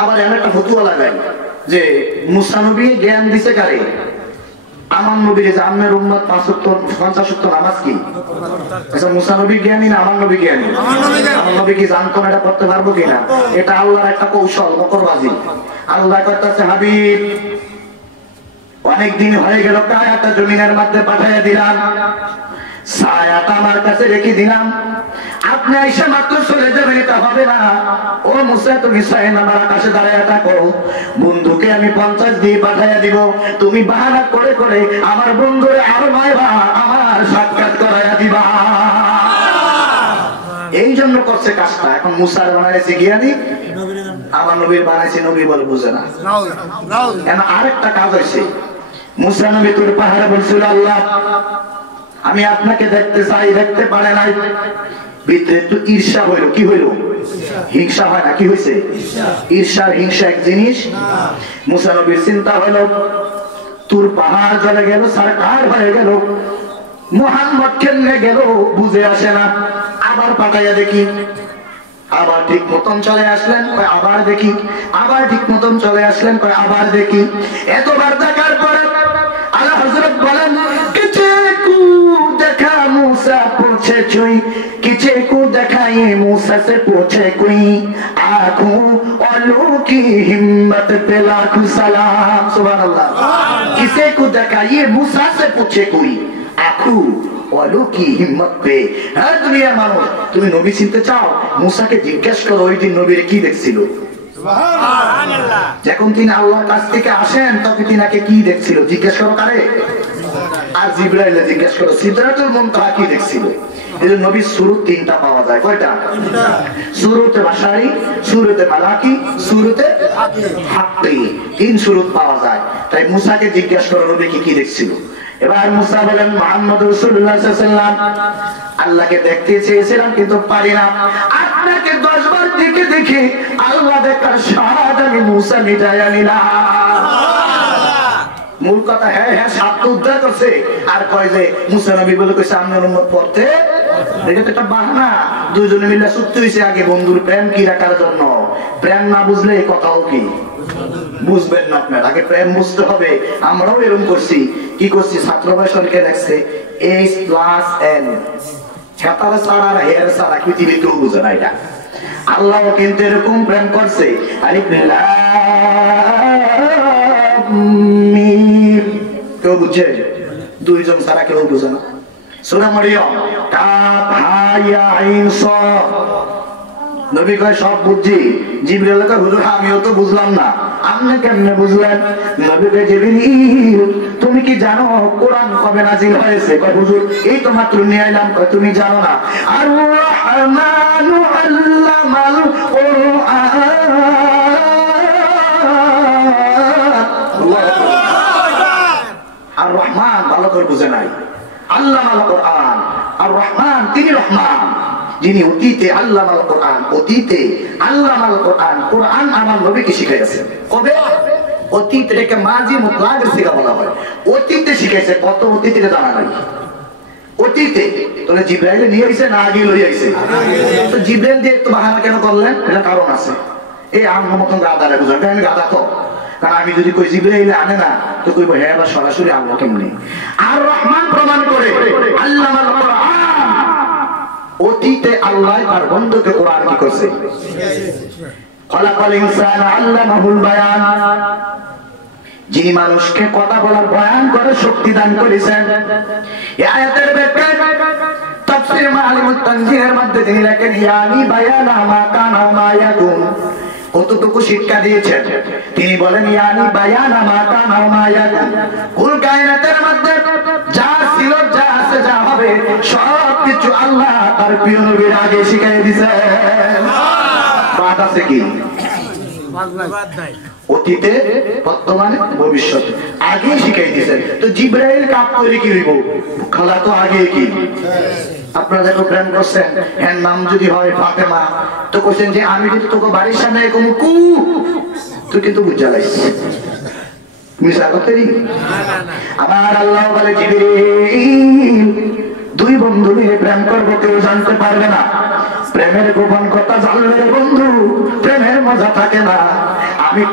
আবার এমন একটা ফতুয়া লাগাই যে মুসা নবী জ্ঞান দিছে কারে, আমার নবীর যে আমের উম্মত 50 নামাজ কি, আচ্ছা মুসা নবী জ্ঞানী না আমার নবী জ্ঞানী? আমার নবী কি জানতো না এটা করতে পারবো কিনা? এটা আল্লাহর একটা কৌশল, মকরবাজি। আল্লাহ করতেছে হাবিব অনেকদিন হয়ে গেল কায়াটা জমিনের মধ্যে পাঠাইয়া দিলাম, ছায়াটা আমার কাছে রেখে দিলাম, আপনি এসে মাত্র চলে যাবেন এটা হবে না। ও মুসা তুমি ছায়া আমার আকাশে দাঁড়ায় থাকো, বন্ধুকে আমি 50 দিয়ে পাঠাইয়া দিব, তুমি বাহানা করে করে আমার বন্ধুরে আরো মাইবা আমার সাক্ষাৎ করাইয়া দিবা। এই জন্য করছে কাজটা। এখন মুসার বানাইছে জ্ঞানী, আমার নবীর বানাইছে নবী বলে বুঝে না। আরেকটা কাজ হয়েছে, মুসা নবী তোর পাহাড়ে বলছিল আল্লাহ আমি আপনাকে দেখতে চাই, দেখতে পারে নাই। ভিতরে একটু ঈর্ষা হইল, কি হইল? হিংসা হয় না, কি হয়েছে? ঈর্ষা হিংসা এক জিনিস। মুসা নবীর চিন্তা হইল তোর পাহাড় জ্বলে গেল, সরকার হয়ে গেল, মুহাম্মদ কেমনে গেল বুঝে আসে না, আবার পাঠাইয়া দেখি। আবার ঠিক মতন চলে আসলেন, আবার দেখি, আবার ঠিক মতন চলে আসলেন, আবার দেখি। এতবার দেখার পরে আল্লাহ হযরত বলেন কিছে কু দেখা मूसा पूछे चुई, किचे को दिखाए मूसा से पूछे कोई, आंखों औलों की हिम्मत पे लाखों सलाम। सुभान अल्लाह। किसे को दिखाए मूसा से पूछे कोई, आंखों औलों की हिम्मत पे। হ্যাঁ দুনিয়া মানুষ, তুমি নবী চিনতে চাও, মুসাকে জিজ্ঞেস করো ওই দিন নবীর কি দেখছিল। সুবহানাল্লাহ। যখন তিনি আল্লাহর কাছ থেকে আসেন তখন তিনাকে কি দেখছিল জিজ্ঞেস করো কারে? আর জিবরাইলে জিজ্ঞেস করো সিদরাতুল মুনতাহা কি দেখছিল। এই যে নবীর সূরত 3টা পাওয়া যায়, কয়টা? সূরতে বাশারি, সূরতে মালাকি, সূরতে হাক্কি, 3 সূরত পাওয়া যায়। তাই মুসাকে জিজ্ঞেস করো নবী কি দেখছিল। এবার মুসা বলেন মুহাম্মদ রাসূলুল্লাহ সাল্লাল্লাহু আলাইহি ওয়াসাল্লাম আল্লাহকে দেখতে চেয়েছিলাম কিন্তু পারি না, আপনাকে 10 বার দেখে দেখে আল্লাহ দেখার স্বাদ আমি মুসা মিটাইয়া নিলাম। মূল কথা হ্যাঁ হ্যাঁ সাতটা উদ্ধার করছে, আর কয় যে মুসা নবী বলে কইছে আপনার উম্মত পড়তে, এটা তো একটা বাহানা। দুইজনে মিলে চুক্তি হইছে আগে বন্ধুর প্রেম কি রাখার জন্য। প্রেম না বুঝলে কথাও কি বুঝবেন না আপনার, আগে প্রেম বুঝতে হবে। আমরাও এরকম করছি, কি করছি ছাত্র বয়সকে দেখছে H+N, ছাতারা সারা আর হেয়ার সারা পৃথিবীর কেউ বুঝে না এটা। আল্লাহ কিন্তু এরকম প্রেম করছে। আলিফ লাম মিম, কেউ বুঝে? দুইজন ছাড়া কেউ বুঝে না। সূরা মারইয়াম কাফ হা ইয়া আইন সাদ, নবী কয় সব বুঝছি। জিবরাইল কয় হুজুর আমিও তো বুঝলাম না, আপনি কেমনে বুঝলেন? নবী কয় জিবরিল তুমি কি জানো কোরআন কবে নাযিল হয়েছে? কয় হুজুর এই তো মাত্র নিয়ে আইলাম। কয় তুমি জানো না? আর রাহমানু আল্লামাল কুরআন, আর রহমান ভালো করে বুঝে নাই। আল্লামাল কুরআন, আর রহমান তিনি রহমান যিনি অতীতে আল্লামাল কুরআন, অতীতে আল্লামাল কুরআন, কুরআন আমার নবীকে শিখাইছেন। কবে? অতীত রেখে মাজি মুতলাকের শিখা বলা হয়। অতীতে শিখাইছে, কত অতীতে জানা নাই। অতীতে তাহলে জিবরাইল নিয়ে আইছে না আগে লই আইছে? তো জিবরাইল দিয়ে একটু বাহানা কেন করলেন? এটা কারণ আছে। এই আমার মতন গাদারে বুঝান, আমি গাদা তো, কারণ আমি যদি কই জিবরাইল আনে না তো কইব হ্যাঁ বা সরাসরি আল্লাহ কেমনে। আর রহমান প্রমাণ করে আল্লামাল কুরআন, অতীতে আল্লাহ তার বন্ধুকে কোরআন কি করছে? খলাকাল ইনসানা আল্লামাহুল বায়ান, যিনি মানুষকে কথা বলার বয়ান করে শক্তি দান করেছেন। এই আয়াতের ব্যাখ্যায় তাফসীর মাআলিমুত তানজিলের মধ্যে তিনি লেখেন ইয়ানি বায়ানা মা কানা মা ইয়াকুন, কতটুকু শিক্ষা দিয়েছেন তিনি বলেন ইয়ানি বায়ানা মা কানা মা ইয়াকুন, কুল কায়নাতের মধ্যে যা ছিল যা আছে যা হবে সবকিছু আল্লাহ তার প্রিয় নবীর আগে শিখিয়ে দিয়েছেন। বাদ আছে কি? অতীতে, বর্তমানে, ভবিষ্যতে আগে শিখাই দিয়েছেন। তো জিবরাইল কাপ করে কি হইব? খালা তো আগে কি আপনারা দেখো প্রেম করছেন, এর নাম যদি হয় ফাতেমা, তো কইছেন যে আমি কিন্তু তোকে বাড়ির সামনে এরকম কু, তুই কিন্তু বুঝা লাইছিস মিশা করতেই। আমার আল্লাহ বলে জিবরাইল দুই বন্ধু মিলে প্রেম করবো, কেউ জানতে পারবে না। প্রেমের গোপন কথা জানলে বন্ধু প্রেমের মজা থাকে না। আমি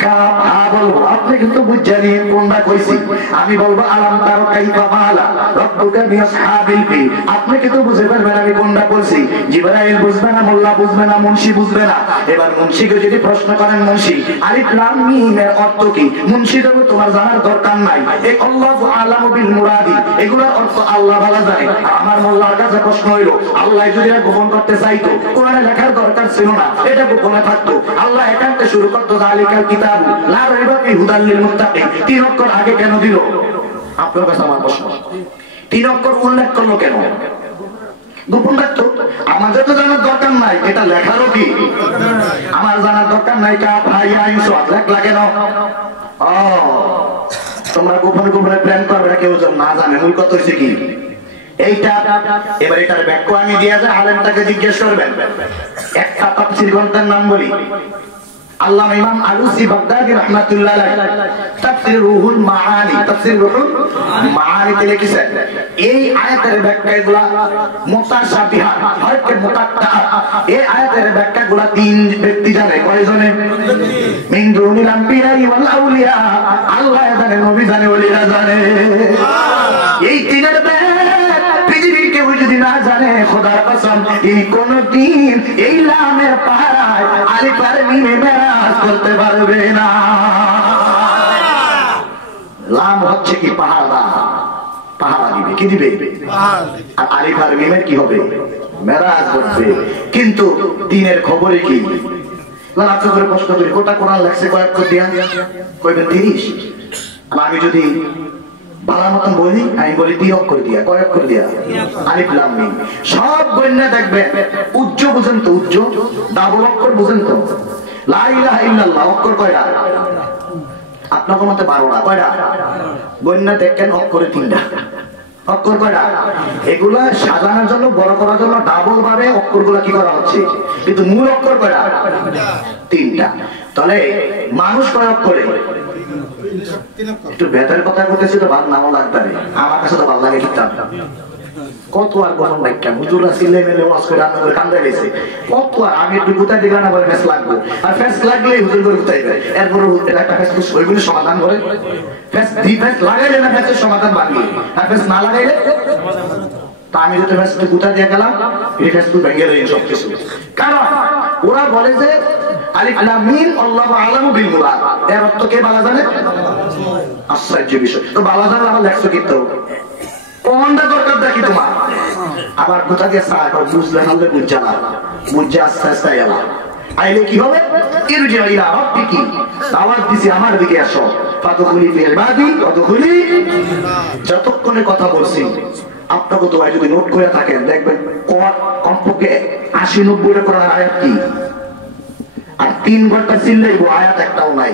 বলবো, আপনি কিন্তু বুঝা নিয়ে কোনটা কইছি। আমি বলবো আলাম তার কাইফা মালা রব্বুকা বিআসহাবিল ফিল, আপনি কিন্তু বুঝতে পারবেন আমি কোনটা বলছি। জিবরাইল বুঝবে না, মোল্লা বুঝবে না, মুন্সি বুঝবে না। এবার মুন্সিকে যদি প্রশ্ন করেন, মুন্সি আলিফ লাম মিম এর অর্থ কি? মুন্সি দেবো তোমার জানার দরকার নাই, এই আল্লাহু আলামু বিল মুরাদি, এগুলোর অর্থ আল্লাহ ভালো জানে। আমার মোল্লার কাছে প্রশ্ন হইলো, আল্লাহ যদি গোপন করতে চাইতো কোরআনে লেখার দরকার ছিল না, এটা গোপনে থাকতো। আল্লাহ এখানতে শুরু করতো যালিকাল কিতাবু লা রাইবা ফিহি হুদাল লিল মুত্তাকিন, 3 অক্ষর আগে কেন দিল? আপনার কাছে আমার প্রশ্ন, 3 অক্ষর উল্লেখ করলো কেন? গোপন রাখতো। আমাদের তো জানার দরকার নাই, এটা লেখারও কি আমার জানার দরকার নাই। কা ভাই আইসো লেখলা কেন? ও তোমরা গোপন গোপনে প্রেম করবে, কেউ না জানে। মূল কথা হচ্ছে কি এইটা। এবার এটার ব্যাখ্যা আমি দিয়া যায়, আলেমটাকে জিজ্ঞেস করবেন। একটা তাফসীর গ্রন্থের নাম বলি, আল্লামা ইমাম আলুসি বাগদাদি রাহমাতুল্লাহ আলাইহি তাফসীর রুহুল মাআনি, তাফসীর রুহুল মাআনিতে লিখেছেন এই আয়াতের ব্যাখ্যাগুলো মুতাশাবিহা হয়তো মুকাত্তা। এই আয়াতের ব্যাখ্যাগুলো 3 ব্যক্তি জানে। কয়জনে? মিন দুনিল আম্বিয়া ওয়াল আউলিয়া, আল্লাহ জানে, নবী জানে, ওলিরা জানে। এই 3-এর পৃথিবীর কেউ যদি না জানে, খোদার কসম তিনি কোনদিন এই লামের পাহারায় আলিফ আর মিমে মেরাজ করতে পারবে না। লাম হচ্ছে কি পাহারা, পাহারা দিবে। কি দিবে? আর আলিফ আর মিমের কি হবে? মেরাজ করবে। কিন্তু দিনের খবরে কি? আপনি করে প্রশ্ন করি, কোটা কোরআন লাগছে কয়েক করে দিয়া কইবেন 30। আমি যদি বালা মতন বলি, আমি বলি 3 অক্ষর দিয়া, কয় অক্ষর দিয়া? আলিফ লাম মিম। সব গণ্য দেখবেন উজ্জ বুঝেন তো? উজ্জ ডাবল অক্ষর বুঝেন তো? লা ইলাহা ইল্লাল্লাহ অক্ষর কয়টা? আপনাদের মতে 12টা। কয়টা গণ্য দেখেন? অক্ষরে 3টা। অক্ষর কয়টা? এগুলা সাজানোর জন্য, বড় করার জন্য ডাবল ভাবে অক্ষরগুলা কি করা হচ্ছে, কিন্তু মূল অক্ষর কয়টা? 3টা। তাহলে মানুষ কয় অক্ষরে? একটু বেতার কথা বলতেছি তো ভালো নাও লাগবে, আমার কাছে তো ভালো লাগে। কিতাব কত আর গোপন ব্যাখ্যা হুজুররা সিলে মেলে ওয়াজ করে রান্না করে কান্দা গেছে। কত আর আমি একটু গুতাই দিলাম না, বলে ফেস লাগবে, আর ফেস লাগলে হুজুর করে গুতাইবে। এরপরে একটা ফেস ওইগুলো সমাধান করে, ফেস দি ফেস লাগাইলে না ফেসের সমাধান বানিয়ে, আর ফেস না লাগাইলে। তা আমি যদি ফেস গুতা দিয়ে গেলাম, এই ফেস তো ভেঙে রইল সবকিছু। কারণ ওরা বলে যে আলিফ লাম মিম আল্লাহু আলামু বিল মুরাদ, এর অর্থ কে ভালো জানে? আশ্চর্য বিষয়। তো ভালো জানলে আমার লেখছো কিন্তু কোনটা দরকার দেখি তোমার। আবার কোথা দিয়ে সারা বুঝলে হাললে বুঝা না, বুঝে আস্তে আস্তে এলা আইলে কি হবে? ইরজিউ ইলা রাব্বিকি, দাওয়াত দিছি আমার দিকে আসো। ফাদখুলি ফি ইবাদি ওয়াদখুলি। যতক্ষণে কথা বলছি আপনাকে তো যদি নোট করে থাকেন, দেখবেন কমপক্ষে 80-90টা কোরআন আয়াত কি, আর 3 ঘন্টা চিল্লাইবো আয়াত একটাও নাই।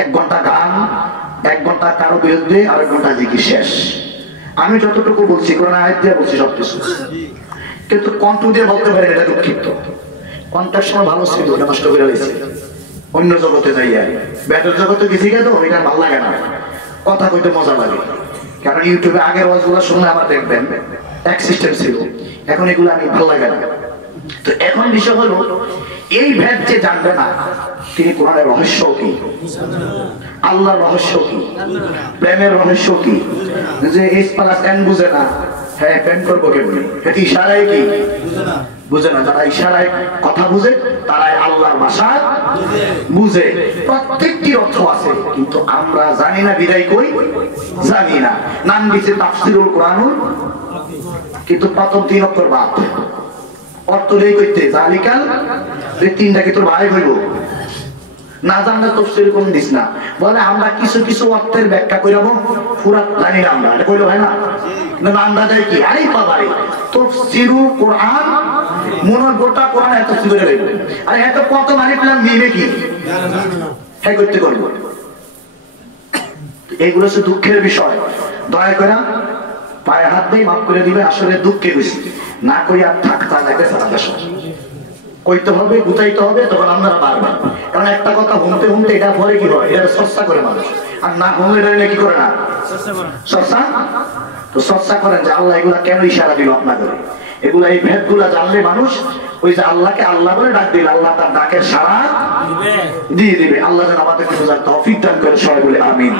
1 ঘন্টা গান, 1 ঘন্টা কারো বিরুদ্ধে, আর 1 ঘন্টা জিকির শেষ। আমি যতটুকু বলছি কোরআন আয়াত দিয়ে বলছি সবকিছু, কিন্তু কণ্ঠ দিয়ে বলতে পারেন, এটা দুঃখিত। কণ্ঠের সময় ভালো ছিল, ওটা নষ্ট করে হয়েছে। অন্য জগতে যাইয়া ব্যাটের জগতে গেছি গেল, এটা ভালো লাগে না, কথা কইতে মজা লাগে। কারণ ইউটিউবে আগের ওয়াজগুলো শুনে আবার দেখবেন এক সিস্টেম ছিল, এখন এগুলো আমি ভালো লাগে না। তো এখন বিষয় হলো এই ভেদ যে জানবে না, তিনি কোরআনের রহস্য কি, আল্লাহর রহস্য কি, প্রেমের রহস্য কি, যে S+N বুঝে না, হ্যাঁ প্রেম করবো কেমনি, এটি ইশারায় কি বুঝে না। যারা ইশারায় কথা বুঝে তারাই আল্লাহর ভাষা বুঝে। প্রত্যেকটি অর্থ আছে, কিন্তু আমরা জানি না বিদায় কই জানি না। নাম দিচ্ছে তাফসিরুল কোরআনুল, কিন্তু প্রথম 3 অক্ষর বাদ অর্থ নেই করতে জালিকাল, এই 3টা কি তোর ভাই হইব না জানলে তফসির কোন দিস না। বলে আমরা কিছু কিছু অর্থের ব্যাখ্যা কইরাবো, পুরা জানি না আমরা, এটা কইলো হয় না। কিন্তু আমরা যাই কি আরে বাবারে তফসিরুল কোরআন মনের গোটা কোরআন এত তফসির করে লইব, আর এত কত মানে প্ল্যান নিবে কি হ্যাঁ করতে করব। এইগুলো হচ্ছে দুঃখের বিষয়। দয়া করে পায়ে হাত দিয়ে মাফ করে দিবে। আসলে দুঃখে বেশি না কই আর থাকতে লাগে সারা কইতে হবে, গুতাইতে হবে, তখন আপনারা পারবেন। কারণ একটা কথা শুনতে শুনতে এটা পরে কি হয়, এটা চর্চা করে মানুষ, আর না শুনলে এটা কি করে না চর্চা। তো চর্চা করেন যে আল্লাহ এগুলা কেন ইশারা দিল আপনাদের, এগুলা এই ভেদ গুলা জানলে মানুষ ওই যে আল্লাহকে আল্লাহ বলে ডাক দিল, আল্লাহ তার ডাকের সাড়া দিয়ে দিবে। আল্লাহ যেন আমাদেরকে বোঝার তৌফিক দান করে, সবাই বলে আমিন।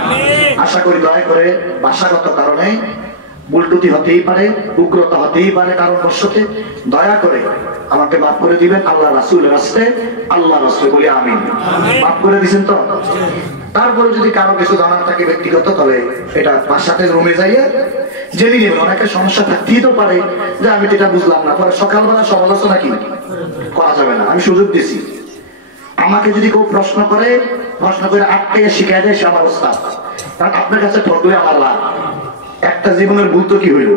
আশা করি দয়া করে ভাষাগত কারণে ভুলটুটি হতেই পারে, উগ্রতা হতেই পারে কারণ বশতে, দয়া করে আমাকে মাফ করে দিবেন। আল্লাহ রাসূলের রাস্তায় আল্লাহ রাসূল বলে আমিন। মাফ করে দিবেন তো। তারপরে যদি কারো কিছু জানার থাকে ব্যক্তিগত, তবে এটা বাসাতে রুমে যাইয়ে জেনে নেবেন। অনেকের সমস্যা থাকতেই তো পারে যে আমি এটা বুঝলাম না, পরে সকালবেলা সমালোচনা কি করা যাবে না। আমি সুযোগ দিছি, আমাকে যদি কেউ প্রশ্ন করে আটকে শিখাই দেয় সে আমার ওস্তাদ। কারণ আপনার কাছে ঠকলে আমার লাভ, একটা জীবনের ভুল তো কি হইল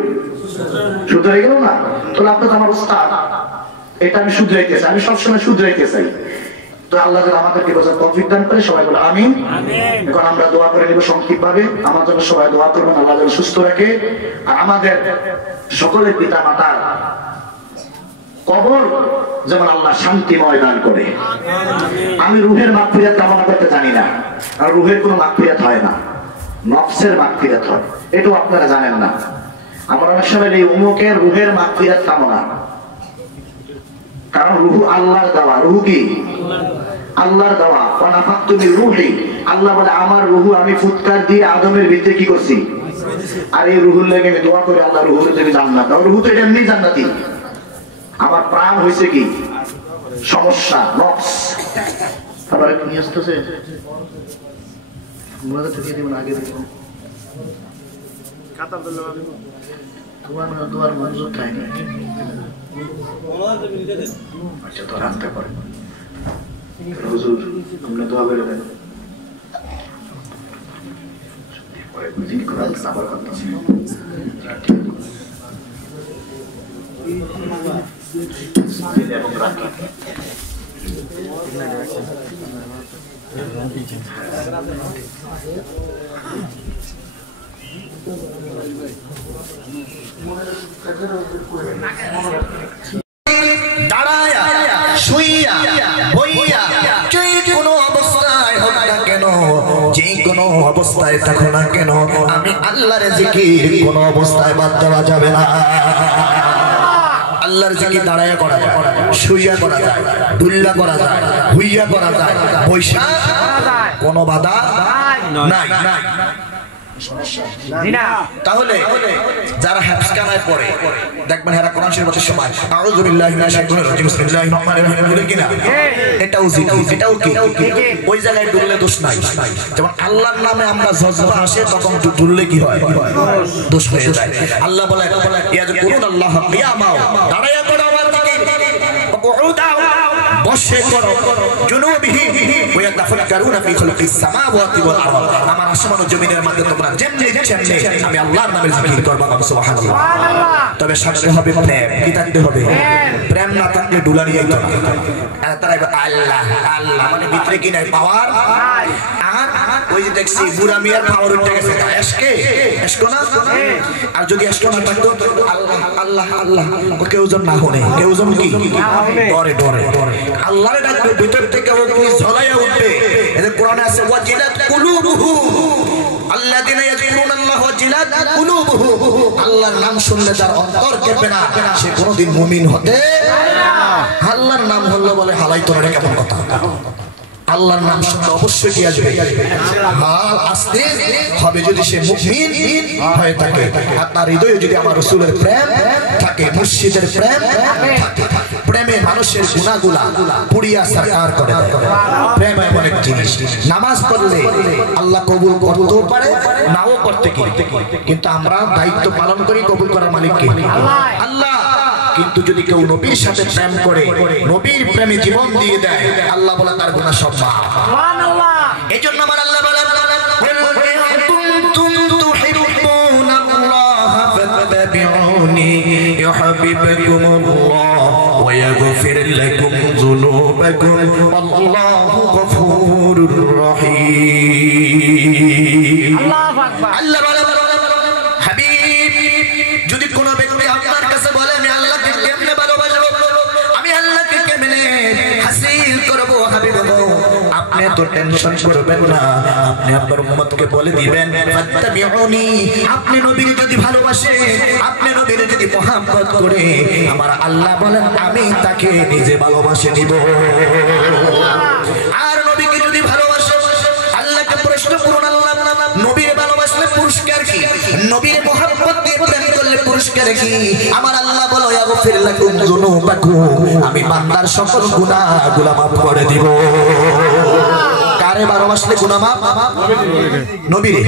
শুধরে গেল না। তাহলে আপনার আমার ওস্তাদ, এটা আমি শুধরাইতে চাই, আমি সবসময় শুধরাইতে চাই। তো আল্লাহ আমাদেরকে বোঝার তৌফিক দান করে, সবাই বলে আমিন। এখন আমরা দোয়া করে নিব সংক্ষিপ্ত ভাবে। আমার জন্য সবাই দোয়া করবেন, আল্লাহ যেন সুস্থ রাখে, আর আমাদের সকলের পিতা মাতার কবর যেমন আল্লাহ শান্তিময় দান করে। আমি রুহের মাগফিরাত কামনা করতে জানি না, আর রুহের কোনো মাগফিরাত হয় না, নফসের মাগফিরাত হয়, এটাও আপনারা জানেন না। আমরা অনেক সময় এই উমুকের রুহের মাগফিরাত কামনা, কারণ রুহু আল্লাহর দেওয়া। রুহু কি আল্লাহর দেওয়া। ওয়ানাফাখতু মির রূহি, আল্লাহ বলে আমার রুহু আমি ফুৎকার দিয়ে আদমের ভিতরে কি করছি, আর এই রুহুর লেগে আমি দোয়া করি আল্লাহ রুহুর থেকে জান্নাত দাও। রুহু তো এমনি জান্নাতি, আমার প্রাণ হয়েছে কি সমস্যা নফস। আবার কি আসতেছে মুরাদ থেকে দিবেন আগে দেখুন কাতার দিল তোমার দোয়ার মঞ্জুর থাকে না। আচ্ছা তো রাস্তা করে হুজুর আমরা দোয়া করে দেন পরে বুঝিয়ে কোরআন সাবার করতে এবং রাখি দাঁড়ায়া শুইয়া বইয়া যে কোনো অবস্থায় হোক না কেন, যে কোনো অবস্থায় থাকো না কেন, আমি আল্লাহর জিকির কোনো অবস্থায় বাদ দেওয়া যাবে না। আল্লাহর জিকির দাঁড়ায়া করা যায়, শুইয়া করা যায়, দুল্লা করা যায়, হুইয়া করা যায়, বৈশা কোনো বাধা নাই। তাহলে যারা হাফসানায় পড়ে দেখবেন এরা কোরআন শরীফের সময় আউযু বিল্লাহি মিনাশ শাইতানির রাজিম বিসমিল্লাহির রহমানির রহিম বলে কিনা, এটাও জিকির, এটাও কি ওই জায়গায় ডুললে দোষ নাই। যেমন আল্লাহর নামে আমরা যখন আসে তখন ডুললে কি হয়, দোষ হয়ে যায়। আল্লাহ বলে ইয়াযকুরুনাল্লাহ কিয়ামা, দাঁড়ায়া করো আমার জিকির, কুউদা বসে করো, জুনুবিহি ওয়া ইয়াতাফাক্কারুনা ফি খালকিস সামাওয়াতি ওয়াল আরদ, আমার আসমান ও জমিনের মধ্যে তোমরা যেমনি যেমনি আমি আল্লাহর নামে জিকির করবা, সুবহানাল্লাহ। তবে সাথে হবে প্রেম, কি থাকতে হবে, প্রেম না থাকলে ডুলানি যাইতো না। আর তারা আল্লাহ আল্লাহ মানে ভিতরে কি নাই, পাওয়ার। আর ওই যে দেখছি বুড়া মিয়ার পাওয়ার উঠে গেছে, এসকো না। আর যদি এসকো না থাকতো আল্লাহ আল্লাহ আল্লাহ কেউজন না হনে, কেউজন কি ডরে ডরে আল্লাহর ডাকবে, ভিতর থেকে অগ্নি ঝলাইয়া উঠবে। এদের কোরআনে আছে ওয়াজিলাত কুলুবুহু আল্লাযিনা ইয়াযকুরুনাল্লাহ ওয়াজিলাত কুলুবুহু, আল্লাহর নাম শুনলে যার অন্তর কেঁপে না সে কোনোদিন মুমিন হতে পারে না। আল্লাহর নাম হলো বলে হালাই তোরা কেমন কথা, আল্লাহর নাম শুনতে অবশ্যই কি আসবে হাল আসতে হবে যদি সে মুমিন হয়ে থাকে আর তার হৃদয়ে যদি আমার রাসূলের প্রেম থাকে মুর্শিদের প্রেম থাকে প্রেমে মানুষের গুনাহগুলা পুড়িয়া সরকার করে দেয় প্রেম এমন এক জিনিস নামাজ পড়লে আল্লাহ কবুল করতেও পারে নাও করতে কিন্তু আমরা দায়িত্ব পালন করি কবুল করার মালিক কে আল্লাহ কিন্তু যদি কেউ নবীর সাথে প্রেম করে নবীর প্রেমে জীবন দিয়ে দেয় আল্লাহ বলে তার গুনাহ সব মাফ সুবহানাল্লাহ এজন্য আমার আল্লাহ বলেন কুনতুম তুহিব্বুনাল্লাহ ফাত্তাবিউনি ইউহিব্বুকুমুল্লাহ ওয়া ইয়াগফির লাকুম যুনুবাকুম আল্লাহু গফুরুর রহিম আল্লাহু আকবার আল্লাহ বলেন হাবিব যদি কোন ব্যক্তি আপনার কাছে বলে আমি আল্লাহকে কেমনে ভালোবাসবো আমি আল্লাহকে কেমনে হাসিল করব হাবিব গো আপনি তো টেনশন করবেন না আপনি আপনার উম্মতকে বলে দিবেন ফাত্তাবিউনি আপনি নবীকে যদি ভালোবাসেন আপনি নবীকে যদি মহব্বত করে আমার আল্লাহ বলেন আমি তাকে নিজে ভালোবাসে নিব আর নবীকে যদি ভালোবাসেন আল্লাহকে প্রশ্ন করুন আল্লাহ নবীর ভালোবাসলে পুরস্কার কি নবীর মহব্বত দিয়ে প্রেম করলে পুরস্কার কি আমার আল্লাহ বলে ইয়াগফির লাকুম যুনুবাকুম আমি বান্দার সকল গুনাহগুলো মাফ করে দিব কারে ভালোবাসলে গুনাহ মাফ নবীরে